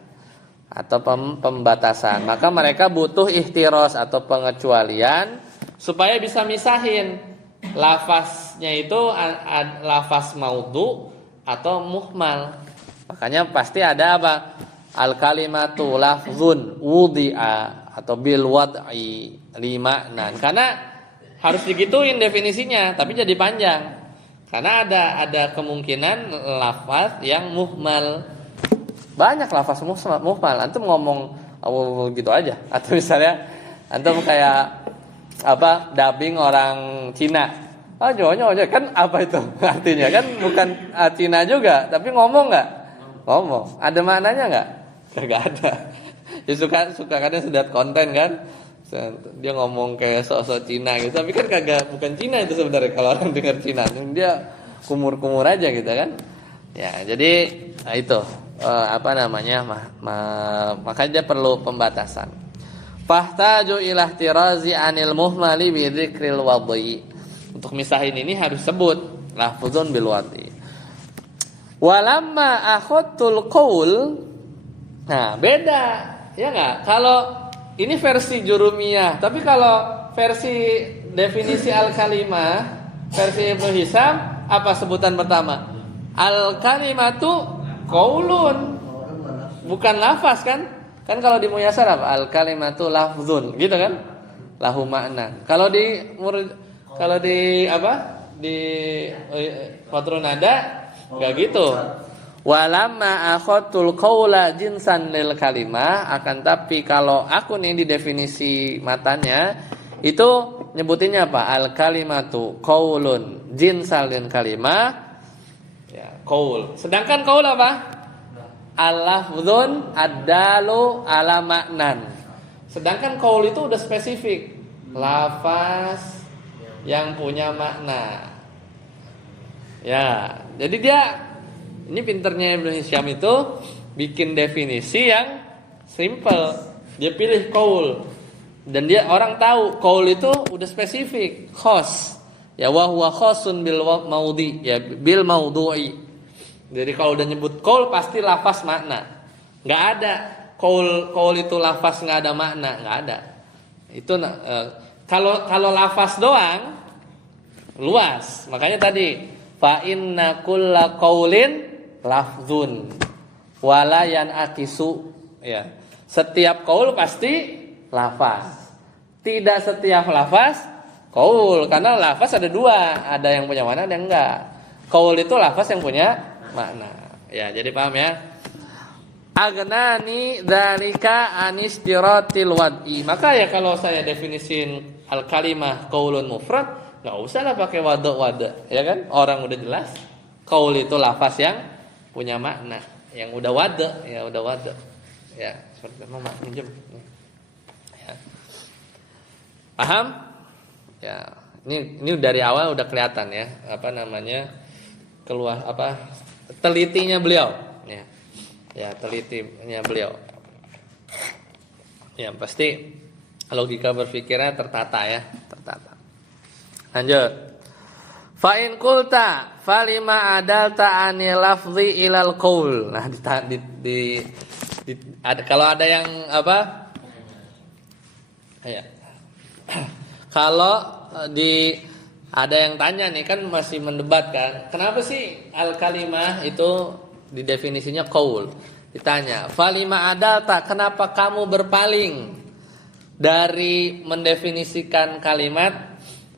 maka mereka butuh ihtiros atau pengecualian supaya bisa misahin lafaznya itu lafaz maudhu atau muhmal makanya pasti ada apa al kalimatu lafzun wudi'a atau bil wad'i lima'nan karena harus digituin definisinya, tapi jadi panjang. Karena ada kemungkinan lafaz yang muhmal. Banyak lafaz muhmal. Antum ngomong gitu aja. Atau misalnya antum kayak dubbing orang Cina. Nyonya kan apa itu artinya? Kan bukan Cina juga, tapi ngomong nggak? Ngomong. Ada maknanya nggak? Kagak ada. Ya suka kadang sedat konten kan. Dia ngomong kayak sok-sok Cina gitu, tapi kan bukan Cina itu sebenarnya kalau orang dengar Cina. Dia kumur-kumur aja gitu kan. Ya, jadi itu makanya dia perlu pembatasan. Fahtaju ila ihtirazi anil muhmali bi dzikril wadhi. Untuk misahin ini harus sebut lafzun bil wadhi. Walamma akhadtul qaul. Nah, beda. Ya enggak? Kalau ini versi Jurumiyah, tapi kalau versi definisi al-kalimah, versi Ibnu Hisam, apa sebutan pertama? Al-kalimatu qaulun. Bukan lafaz kan? Kan kalau di Muyassar apa? Al-kalimatu lafzun, gitu kan? Lahu makna. Kalau di Fatrunada enggak gitu. Walamma akhadtul qaula jinsan lil kalimah, akan tapi kalau aku nih di definisi matanya itu nyebutinnya apa? Al kalimatu qaulun jinsan lil kalimah. Ya, qaul. Sedangkan qaul apa? Al-lafdzun ad-dalu ala maknan. Sedangkan qaul itu udah spesifik. Lafaz yang punya makna. Ya, jadi dia ini pinternya Ibnu Hisham itu bikin definisi yang simple. Dia pilih qaul. Dan dia orang tahu qaul itu udah spesifik, khos. Ya wa huwa khosun bil maudhi, ya bil maudhu'i. Jadi kalau udah nyebut qaul pasti lafaz makna. Enggak ada qaul itu lafaz enggak ada makna, enggak ada. Itu kalau lafaz doang luas. Makanya tadi fa inna kulla qaulin lafzun walayan akisu, ya. Setiap qaul pasti lafaz. Tidak setiap lafaz qaul, karena lafaz ada dua, ada yang punya makna, ada yang enggak. Qaul itu lafaz yang punya makna. Ya, jadi paham ya? Agnani dzalika anistiratil wad'i. Maka ya kalau saya definisin al-kalimah qaulun mufrad, enggak usahlah pakai wada', ya kan? Orang udah jelas qaul itu lafaz yang punya makna, yang udah wada', ya udah wada'. Ya, seperti mama minjem. Ya. Paham? Ya, ini dari awal udah kelihatan ya, keluar telitinya beliau, ya. Ya, telitinya beliau. Ya, pasti logika berpikirnya tertata ya, tertata. Lanjut. Fa in qulta falima adalta anil lafzi ilal qaul. Nah, kalau ada yang ya. Kalau ada yang tanya nih, kan masih mendebat kan. Kenapa sih al-kalimah itu didefinisinya qaul? Ditanya, falima adalta, kenapa kamu berpaling dari mendefinisikan kalimat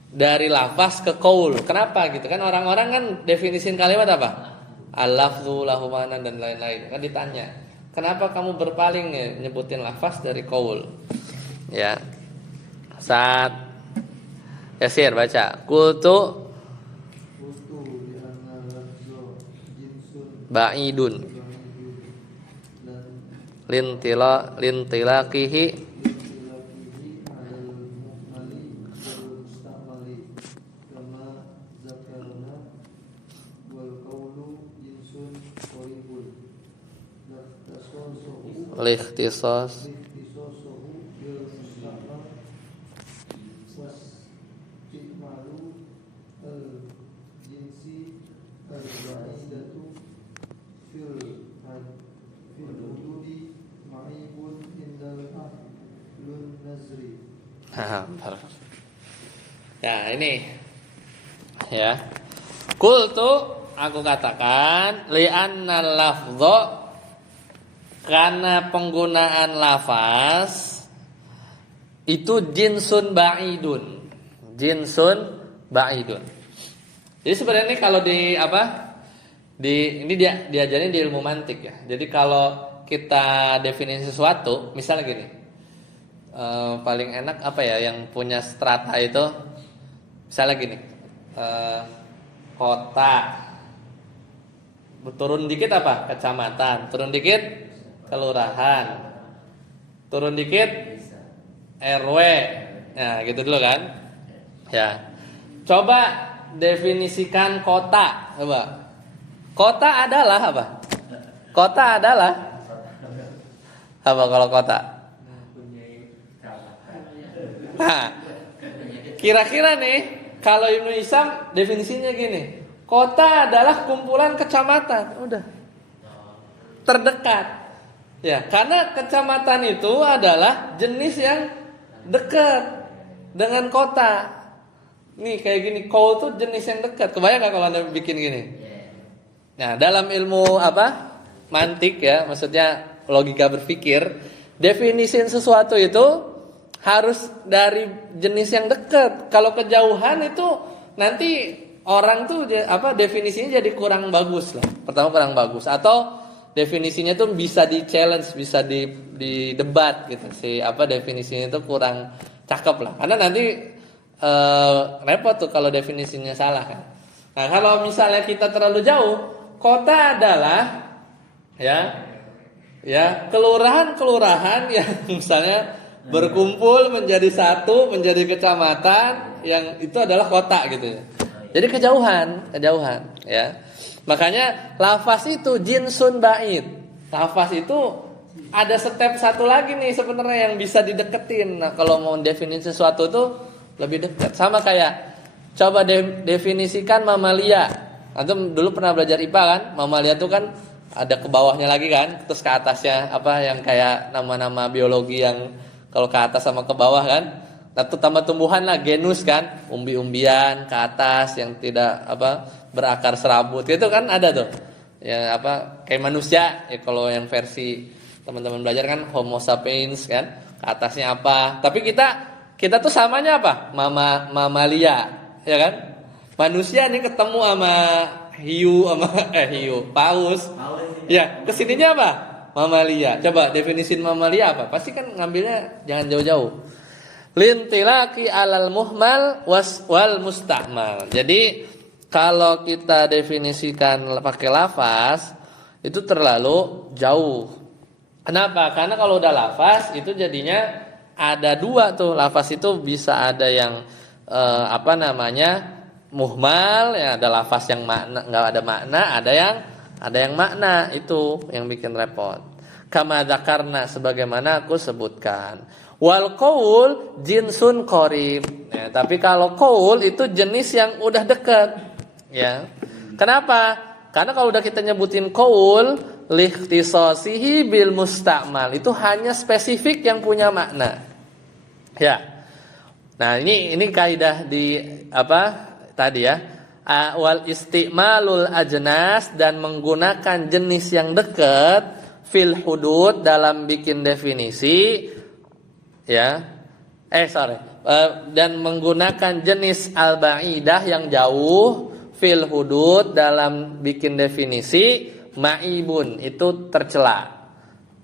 dari lafaz ke qaul? Kenapa gitu kan? Orang-orang kan definisin kalimat apa? Al-lafzu lahu ma'nan dan lain-lain. Kan ditanya, kenapa kamu berpaling nih nyebutin lafaz dari qaul? Ya. Saat Yasir baca. Qultu ba'idun lintilaqihi likhtisas ya ini ya. Qultu, aku katakan li'anna lafdho, karena penggunaan lafaz itu jinsun ba'idun. jinsun ba'idun. Jadi sebenarnya kalau di ini dia diajarin di ilmu mantik ya. Jadi kalau kita definisi sesuatu, misalnya gini, paling enak apa ya yang punya strata itu, misalnya gini, kota, turun dikit apa? Kecamatan, turun dikit kelurahan, turun dikit RW, nah gitu dulu kan? Ya, coba definisikan kota, coba. Kota adalah apa? Kota adalah apa kalau kota? Nah, kira-kira nih kalau Ibnu Hisham definisinya gini, kota adalah kumpulan kecamatan, udah terdekat. Ya, karena kecamatan itu adalah jenis yang dekat dengan kota. Nih kayak gini, kau tuh jenis yang dekat. Kebayang gak kalau Anda bikin gini? Nah, dalam ilmu mantik ya, maksudnya logika berpikir, definisiin sesuatu itu harus dari jenis yang dekat. Kalau kejauhan itu nanti orang tuh definisinya jadi kurang bagus lah. Pertama kurang bagus, atau definisinya tuh bisa di challenge, bisa di debat gitu. Definisinya itu kurang cakep lah. Karena nanti repot tuh kalau definisinya salah kan. Nah, kalau misalnya kita terlalu jauh, kota adalah kelurahan yang misalnya berkumpul menjadi satu, menjadi kecamatan, yang itu adalah kota gitu. Jadi kejauhan ya. Makanya lafaz itu jinsun ba'id. Lafaz itu ada step satu lagi nih sebenarnya yang bisa dideketin. Nah, kalau mau definisi sesuatu itu lebih dekat. Sama kayak coba definisikan mamalia. Antum dulu pernah belajar IPA kan? Mamalia itu kan ada ke bawahnya lagi kan, terus ke atasnya yang kayak nama-nama biologi yang kalau ke atas sama ke bawah kan. Nah, tambah tumbuhan lah, genus kan, umbi-umbian ke atas yang tidak berakar serabut. Itu kan ada tuh. Ya kayak manusia ya, kalau yang versi teman-teman belajar kan Homo sapiens kan, ke atasnya apa. Tapi kita tuh samanya apa? Mamalia, ya kan? Manusia nih ketemu sama paus. Ya, kesininya apa? Mamalia. Coba definisin mamalia apa? Pasti kan ngambilnya jangan jauh-jauh. Lintilaki alal muhmal wal musta'mal. Jadi kalau kita definisikan pakai lafaz itu terlalu jauh. Kenapa? Karena kalau udah lafaz itu jadinya ada dua tuh. Lafaz itu bisa ada yang muhmal, ya ada lafaz yang makna enggak ada makna, ada yang makna, itu yang bikin repot. Kama dzakarna, sebagaimana aku sebutkan. Wal qaul jinsun qarib. Ya, tapi kalau qaul itu jenis yang udah dekat. Ya. Kenapa? Karena kalau udah kita nyebutin qaul likhtisasihi bil musta'mal, itu hanya spesifik yang punya makna. Ya. Nah, ini kaidah di tadi ya. Wal istimalul ajnas, dan menggunakan jenis yang dekat fil hudud dalam bikin definisi ya. Dan menggunakan jenis al-ba'idah yang jauh fil hudud dalam bikin definisi ma'ibun, itu tercela,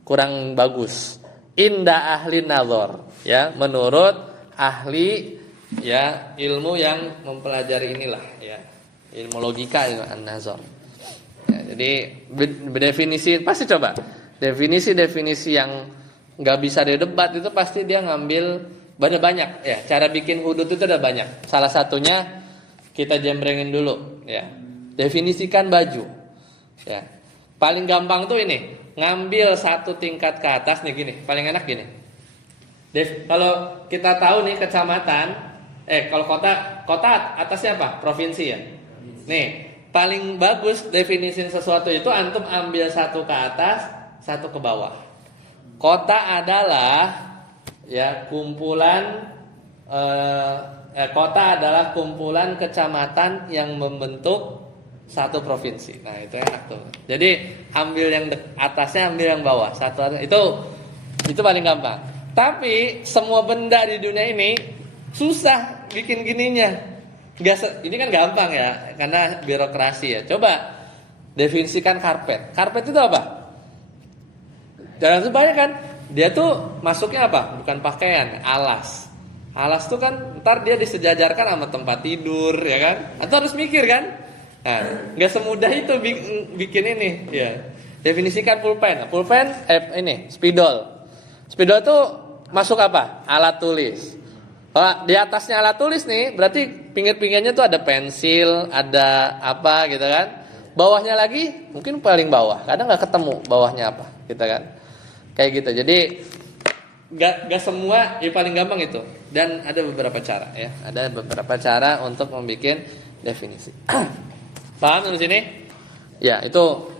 kurang bagus. Inda ahli nazar, ya, menurut ahli ya ilmu yang mempelajari inilah ya, ilmu logika, ilmu an-nazar. Ya, jadi berdefinisi pasti coba definisi yang nggak bisa didebat itu pasti dia ngambil banyak ya. Cara bikin hudud itu ada banyak. Salah satunya kita jembrengin dulu ya. Definisikan baju. Ya. Paling gampang tuh ini, ngambil satu tingkat ke atas nih gini. Paling enak gini. Kalau kita tahu nih kecamatan, kalau kota atasnya apa? Provinsi ya. Nih, paling bagus definisin sesuatu itu antum ambil satu ke atas, satu ke bawah. Kota adalah ya kumpulan kota adalah kumpulan kecamatan yang membentuk satu provinsi. Nah, itu enak tuh. Jadi ambil yang atasnya, ambil yang bawah. Itu paling gampang. Tapi semua benda di dunia ini Susah bikin gininya. Ini kan gampang ya, karena birokrasi ya. Coba definisikan karpet. Karpet itu apa? Jangan sebanyak kan. Dia tuh masuknya apa? Bukan pakaian, alas. Alas tuh kan ntar dia disejajarkan sama tempat tidur, ya kan? Atau harus mikir kan? Nah, nggak semudah itu bikin ini. Ya. Definisikan pulpen. Pulpen ini spidol. Spidol tuh masuk apa? Alat tulis. Kalau di atasnya alat tulis nih, berarti pinggir-pinggirnya tuh ada pensil, ada apa gitu kan. Bawahnya lagi, mungkin paling bawah. Kadang nggak ketemu bawahnya apa, gitu kan. Kayak gitu. Jadi nggak semua, ya paling gampang itu. Dan ada beberapa cara ya. Ada beberapa cara untuk membuat definisi. Paham di sini? Ya, itu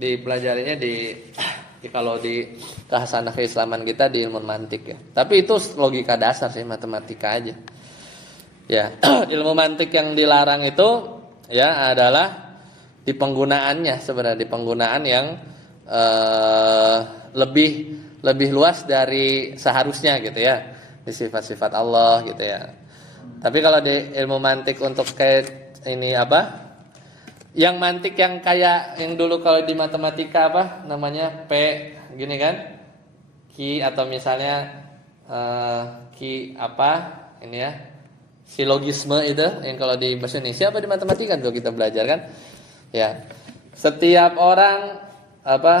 dipelajarinya kalau di khasanah keislaman kita di ilmu mantik ya. Tapi itu logika dasar sih, matematika aja. Ya, ilmu mantik yang dilarang itu ya adalah di penggunaannya, sebenarnya di penggunaan yang lebih luas dari seharusnya gitu ya. Di sifat-sifat Allah gitu ya. Tapi kalau di ilmu mantik untuk kayak ini apa? Yang mantik yang kayak yang dulu kalau di matematika apa namanya P gini kan, Q atau misalnya Q apa ini ya, silogisme itu yang kalau di bahasa Indonesia apa di matematika tuh kita belajar kan ya, setiap orang apa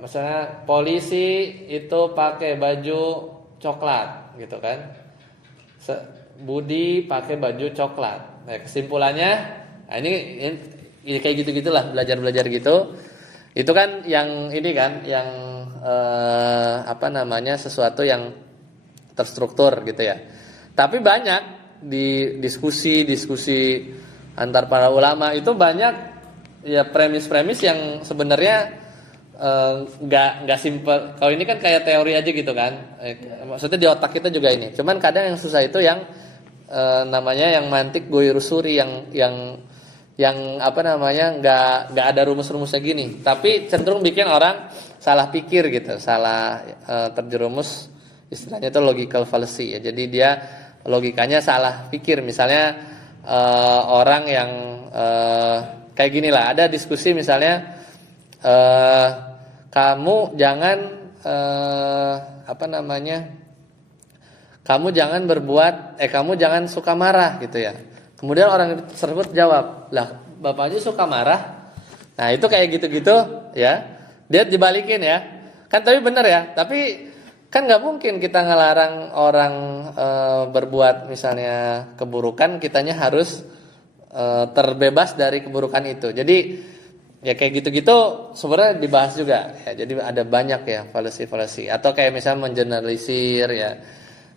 misalnya polisi itu pakai baju coklat gitu kan, Budi pakai baju coklat. Nah, kesimpulannya, nah ini kayak gitu-gitulah, belajar gitu. Itu kan yang ini kan, yang apa namanya, sesuatu yang terstruktur gitu ya. Tapi banyak di diskusi antar para ulama itu banyak ya premis-premis yang sebenarnya nggak simpel. Kalau ini kan kayak teori aja gitu kan. Maksudnya di otak kita juga ini. Cuman kadang yang susah itu yang namanya yang mantik goirusuri yang apa namanya nggak ada rumus-rumusnya gini, tapi cenderung bikin orang salah pikir gitu, salah terjerumus, istilahnya itu logical fallacy ya. Jadi dia logikanya salah pikir. Misalnya orang yang kayak gini lah, ada diskusi misalnya kamu jangan apa namanya, kamu jangan suka marah gitu ya. Kemudian orang tersebut jawab, lah bapak aja suka marah. Nah itu kayak gitu-gitu ya. Dia dibalikin ya. Kan tapi benar ya. Tapi kan nggak mungkin kita ngelarang orang berbuat misalnya keburukan, kitanya harus terbebas dari keburukan itu. Jadi ya kayak gitu-gitu sebenarnya dibahas juga ya. Jadi ada banyak ya fallacy. Atau kayak misalnya mengeneralisir ya.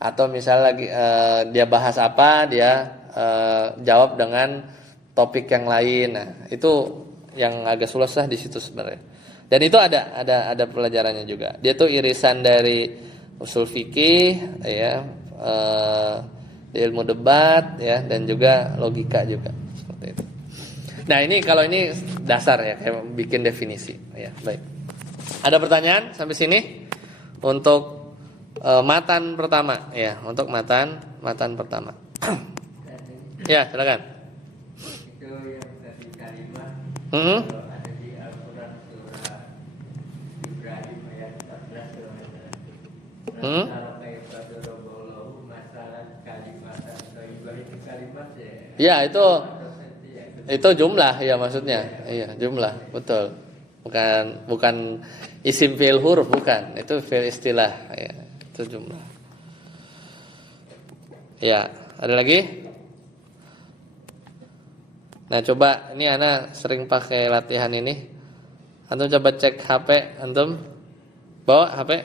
Atau misalnya lagi dia bahas apa, dia jawab dengan topik yang lain. Nah, itu yang agak susah di situ sebenarnya. Dan itu ada pelajarannya juga. Dia tuh irisan dari usul fikih ya, di ilmu debat ya, dan juga logika juga seperti itu. Nah, ini kalau ini dasar ya, kayak bikin definisi ya. Baik. Ada pertanyaan sampai sini untuk matan pertama ya, untuk matan pertama. Ya, silakan. Itu yang tadi kalimat Mm-hmm. ada di Al-Quran surah Ibrahim ayat 14 kalau kayak Fadorobollahu masalah kalimatan Soibah itu kalimat ya. Ya, itu jumlah ya maksudnya. Iya, jumlah, betul. Bukan isim fi'il huruf, bukan. Itu fi'il istilah ya. Itu jumlah. Ya, ada lagi? Nah, coba ini Ana sering pakai latihan ini. Antum coba cek HP antum. Bawa HP.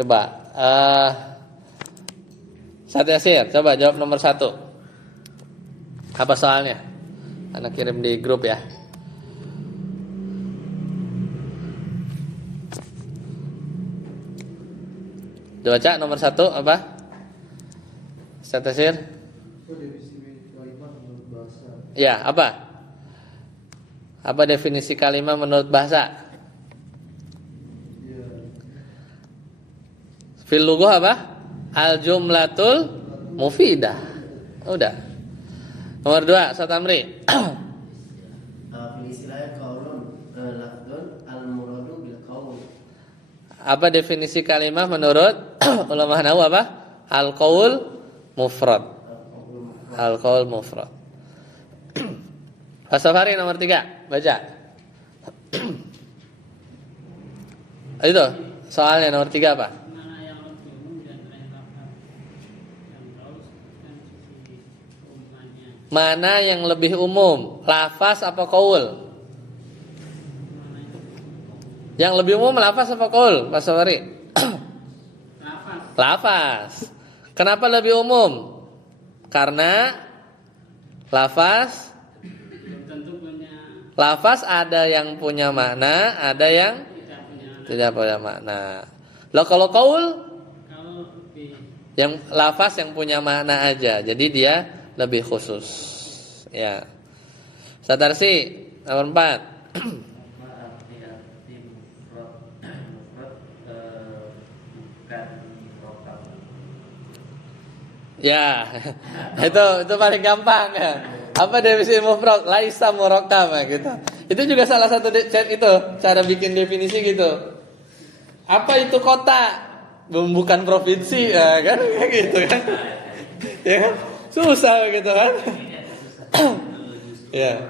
Coba Ustaz Yasir, coba jawab nomor 1. Apa soalnya? Ana kirim di grup ya. Coba cak nomor 1 apa? Ustaz Yasir? Ya, apa? Apa definisi kalimat menurut bahasa? Fil lughah apa? Al jumlatul mufidah. Udah. Nomor 2, Ustaz Amri. Fil istilah qaulun lafdun al muradu bil qaul. Apa definisi kalimah menurut ulama nahwu apa? Al qaul mufrad. Al qaul mufrad. Pak Safari nomor 3, baca. Itu soalnya nomor 3 apa? Mana yang lebih umum dan lain lafaz yang tahu dan sisi umumannya. Mana yang lebih umum, lafaz apa qaul? Yang lebih umum lafaz apa qaul, Pak Safari? Lafaz Lafaz. Kenapa lebih umum? Karena lafaz belum tentu punya, lafaz ada yang punya makna, ada yang tidak punya. tidak punya makna. Loh kalau qaul Kalau lebih yang lafaz yang punya makna aja. Jadi dia lebih khusus. Ya. Sadar sih nomor 4. Apa arti mufrad? Bukan rokam. Ya. itu paling gampang ya. Apa definisi mufrad? Laisa murakkab gitu. Itu juga salah satu itu cara bikin definisi gitu. Apa itu kota? Bukan provinsi ya kan kayak gitu kan. Ya kan? Susah gitu kan. Ya.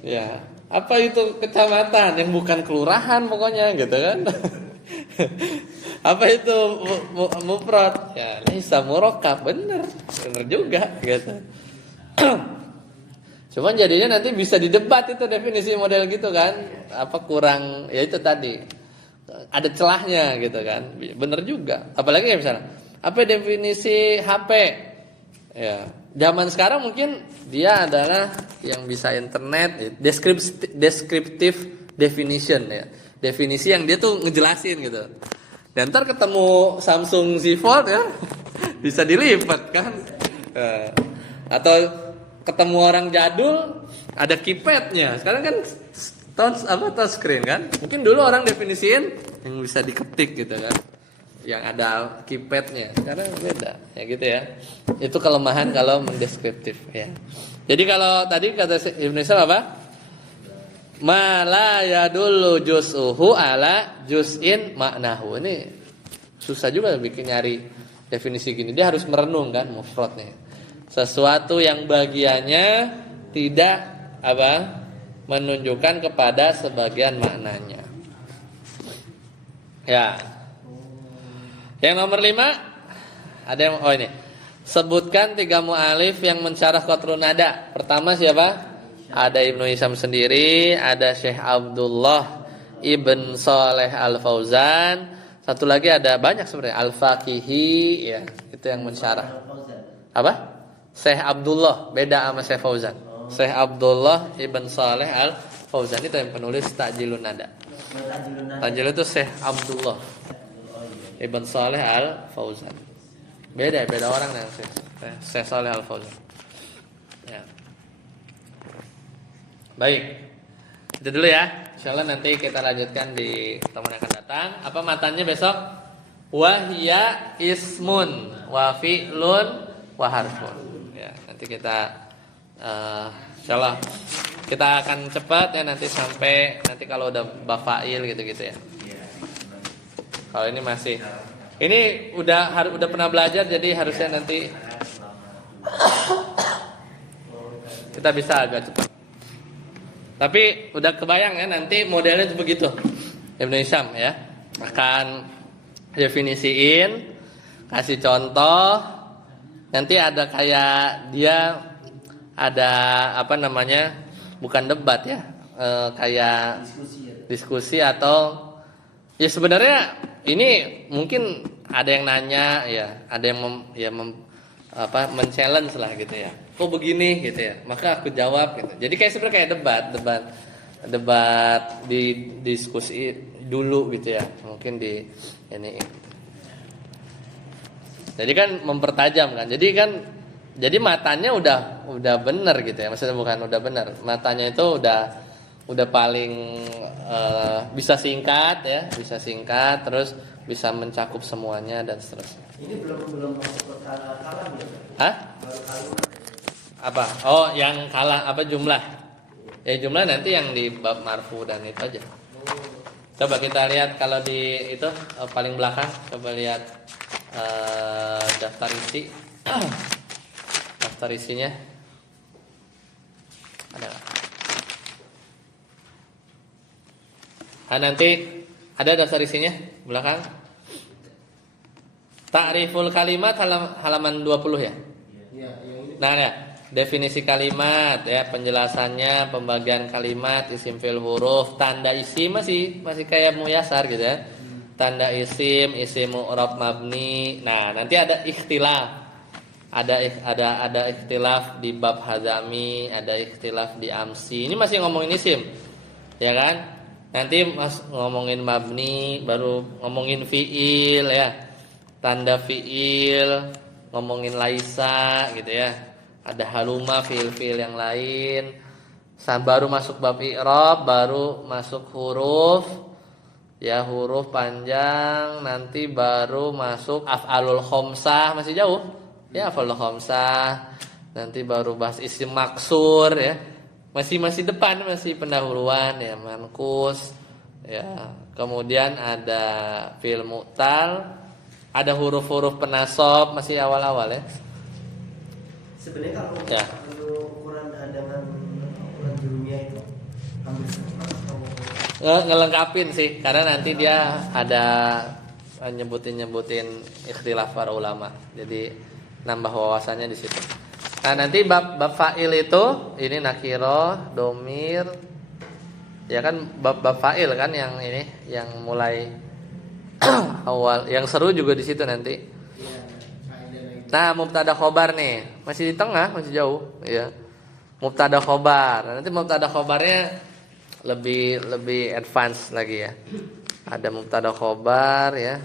Ya. Apa itu kecamatan yang bukan kelurahan pokoknya gitu kan. Apa itu mufrad? Ya, laisa murakkab, bener juga gitu. Cuman jadinya nanti bisa didebat itu definisi model gitu kan. Apa kurang ya itu tadi. Ada celahnya gitu kan. Bener juga. Apalagi kayak misalnya apa definisi HP? Ya, zaman sekarang mungkin dia adalah yang bisa internet, descriptive definition ya. Definisi yang dia tuh ngejelasin gitu. Dan ntar ketemu Samsung Z Fold ya bisa dilipat kan. Atau ketemu orang jadul ada keypadnya. Sekarang kan touchscreen kan. Mungkin dulu orang definisiin yang bisa diketik gitu kan. Yang ada keypadnya. Sekarang beda ya gitu ya. Itu kelemahan kalau mendeskriptif ya. Jadi kalau tadi kata Ibnu Hisam apa? Ma la yadullu juz'uhu ala juz'in maknahu. Ini susah juga bikin nyari definisi gini. Dia harus merenung kan mufrad nih. Sesuatu yang bagiannya tidak apa? Menunjukkan kepada sebagian maknanya. Ya. Yang nomor 5 ada yang ini. Sebutkan 3 mu'alif yang mensyarah qatrun nada. Pertama siapa? Ada Ibnu Hisam sendiri, ada Syekh Abdullah Ibn Saleh Al-Fauzan. Satu lagi ada banyak sebenarnya Al-Faqihi ya, itu yang mensyarah. Apa? Syekh Abdullah, beda sama Syekh Fauzan. Syekh Abdullah Ibn Saleh Al-Fauzan itu yang penulis Ta'jilun Nada. Ta'jilun itu Syekh Abdullah Ibn Saleh Al-Fauzan. Beda orang yang Syekh Saleh Al-Fauzan. Ya. Baik. Itu dulu ya. Insyaallah nanti kita lanjutkan di pertemuan yang akan datang. Apa matanya besok? Wahya ismun wa fi'lun wa harfun. Ya, nanti kita insyaallah kita akan cepat ya nanti sampai nanti kalau udah bafail gitu-gitu ya. Kalau ini masih ini udah pernah belajar jadi harusnya nanti kita bisa agak cepat. Tapi udah kebayang ya nanti modelnya itu begitu. Ibnu Hisam ya akan definisiin, kasih contoh. Nanti ada kayak dia ada apa namanya? Bukan debat ya. Kayak diskusi atau ya sebenarnya ini mungkin ada yang nanya ya, ada yang men-challenge lah gitu ya. Kok begini gitu ya. Maka aku jawab gitu. Jadi kayak sebenarnya kayak debat di diskusi dulu gitu ya. Mungkin di ini. Jadi kan mempertajam kan. Jadi matanya udah benar gitu ya. Maksudnya bukan udah benar. Matanya itu udah paling bisa singkat ya, bisa singkat terus bisa mencakup semuanya dan seterusnya. Ini belum masuk ke kalam ya? Hah? Baru kalimat. Apa? Oh, yang kalah apa jumlah? Ya jumlah nanti yang di bab marfu dan itu aja. Coba kita lihat kalau di itu paling belakang, coba lihat daftar isi. Daftar isinya ada nggak? Nanti ada daftar isinya belakang. Ta'riful kalimat halaman 20 ya. Ya, yang ini. Nah, ya, definisi kalimat ya, penjelasannya, pembagian kalimat, isim fil huruf, tanda isim masih kayak muyasar gitu ya. Tanda isim mu'rab mabni. Nah, nanti ada ikhtilaf. Ada ikhtilaf di bab hazami, ada ikhtilaf di amsi. Ini masih ngomongin isim. Ya kan? Nanti ngomongin mabni, baru ngomongin fiil ya. Tanda fiil, ngomongin laisa gitu ya. Ada haluma fiil-fiil yang lain. Baru masuk bab i'rab, baru masuk huruf. Ya, huruf panjang, nanti baru masuk af'alul khamsah, masih jauh. Ya, af'alul khamsah. Nanti baru bahas isim maksur ya. Masih depan, masih pendahuluan ya, mankus. Ya, kemudian ada fi'il mu'tal, ada huruf-huruf penasab, masih awal-awal ya. Sebenarnya kalau Ya. ukuran dengan ukuran dunia itu hampir sama atau Ngelengkapin sih, karena nanti dia ada nyebutin ikhtilaf para ulama. Jadi nambah wawasannya di situ. Nah, nanti bab fa'il itu ini nakiro, domir. Ya kan bab fa'il kan yang ini yang mulai awal, yang seru juga di situ nanti. ya kaidah lagi. Nah, mubtada khobar nih, masih di tengah, masih jauh, ya. Mubtada khobar. Nanti mubtada khobarnya lebih advance lagi ya. Ada mubtada khobar ya.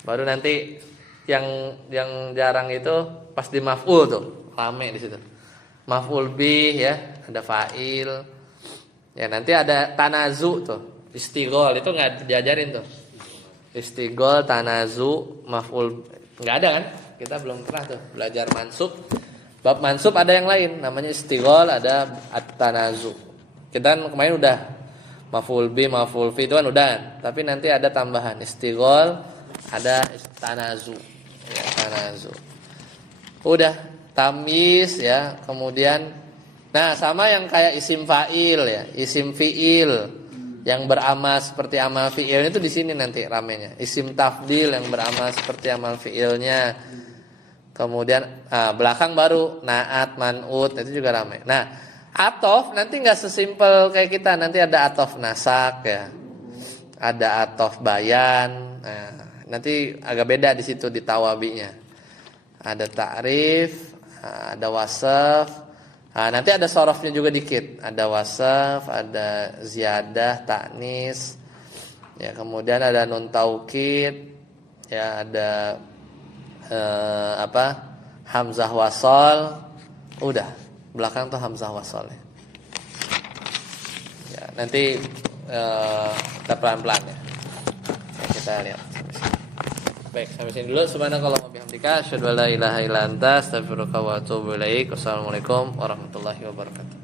Baru nanti yang jarang itu pas di maf'ul tuh, rame di situ. Maf'ul bih ya, ada fa'il. Ya, nanti ada tanazu tuh. Istighol itu enggak diajarin tuh. Istighol, tanazu, maf'ul enggak ada kan? Kita belum pernah tuh belajar mansub. Bab mansub ada yang lain, namanya istighol, ada at-tanazu. Kita kan kemarin udah maf'ul bi, maf'ul fi itu kan udah, tapi nanti ada tambahan istighol, ada tanazu. Ya, tanazu. Udah, tamyiz ya, kemudian nah sama yang kayak isim fa'il ya, isim fi'il yang beramal seperti amal fi'il itu di sini nanti ramenya. Isim tafdil yang beramal seperti amal fi'ilnya. Kemudian belakang baru naat, man'ut, itu juga ramai. Nah, atof nanti nggak sesimpel kayak kita, nanti ada atof nasak ya, ada atof bayan. Nah, nanti agak beda di situ di tawabinya. Ada ta'rif, ada wasaf. Nah, nanti ada sorofnya juga dikit. Ada wasaf, ada ziyadah, ta'nis. Ya, kemudian ada nun taukid. Ya, ada hamzah wasol. Udah, belakang tuh hamzah wasol ya. Ya, nanti kita pelan-pelan ya. Kita lihat. Baik, sampai sini dulu. Subhanakallah wa bihamdika, asyhadu an la ilaha illa anta, astaghfiruka wa atubu ilaik. Wassalamualaikum warahmatullahi wabarakatuh.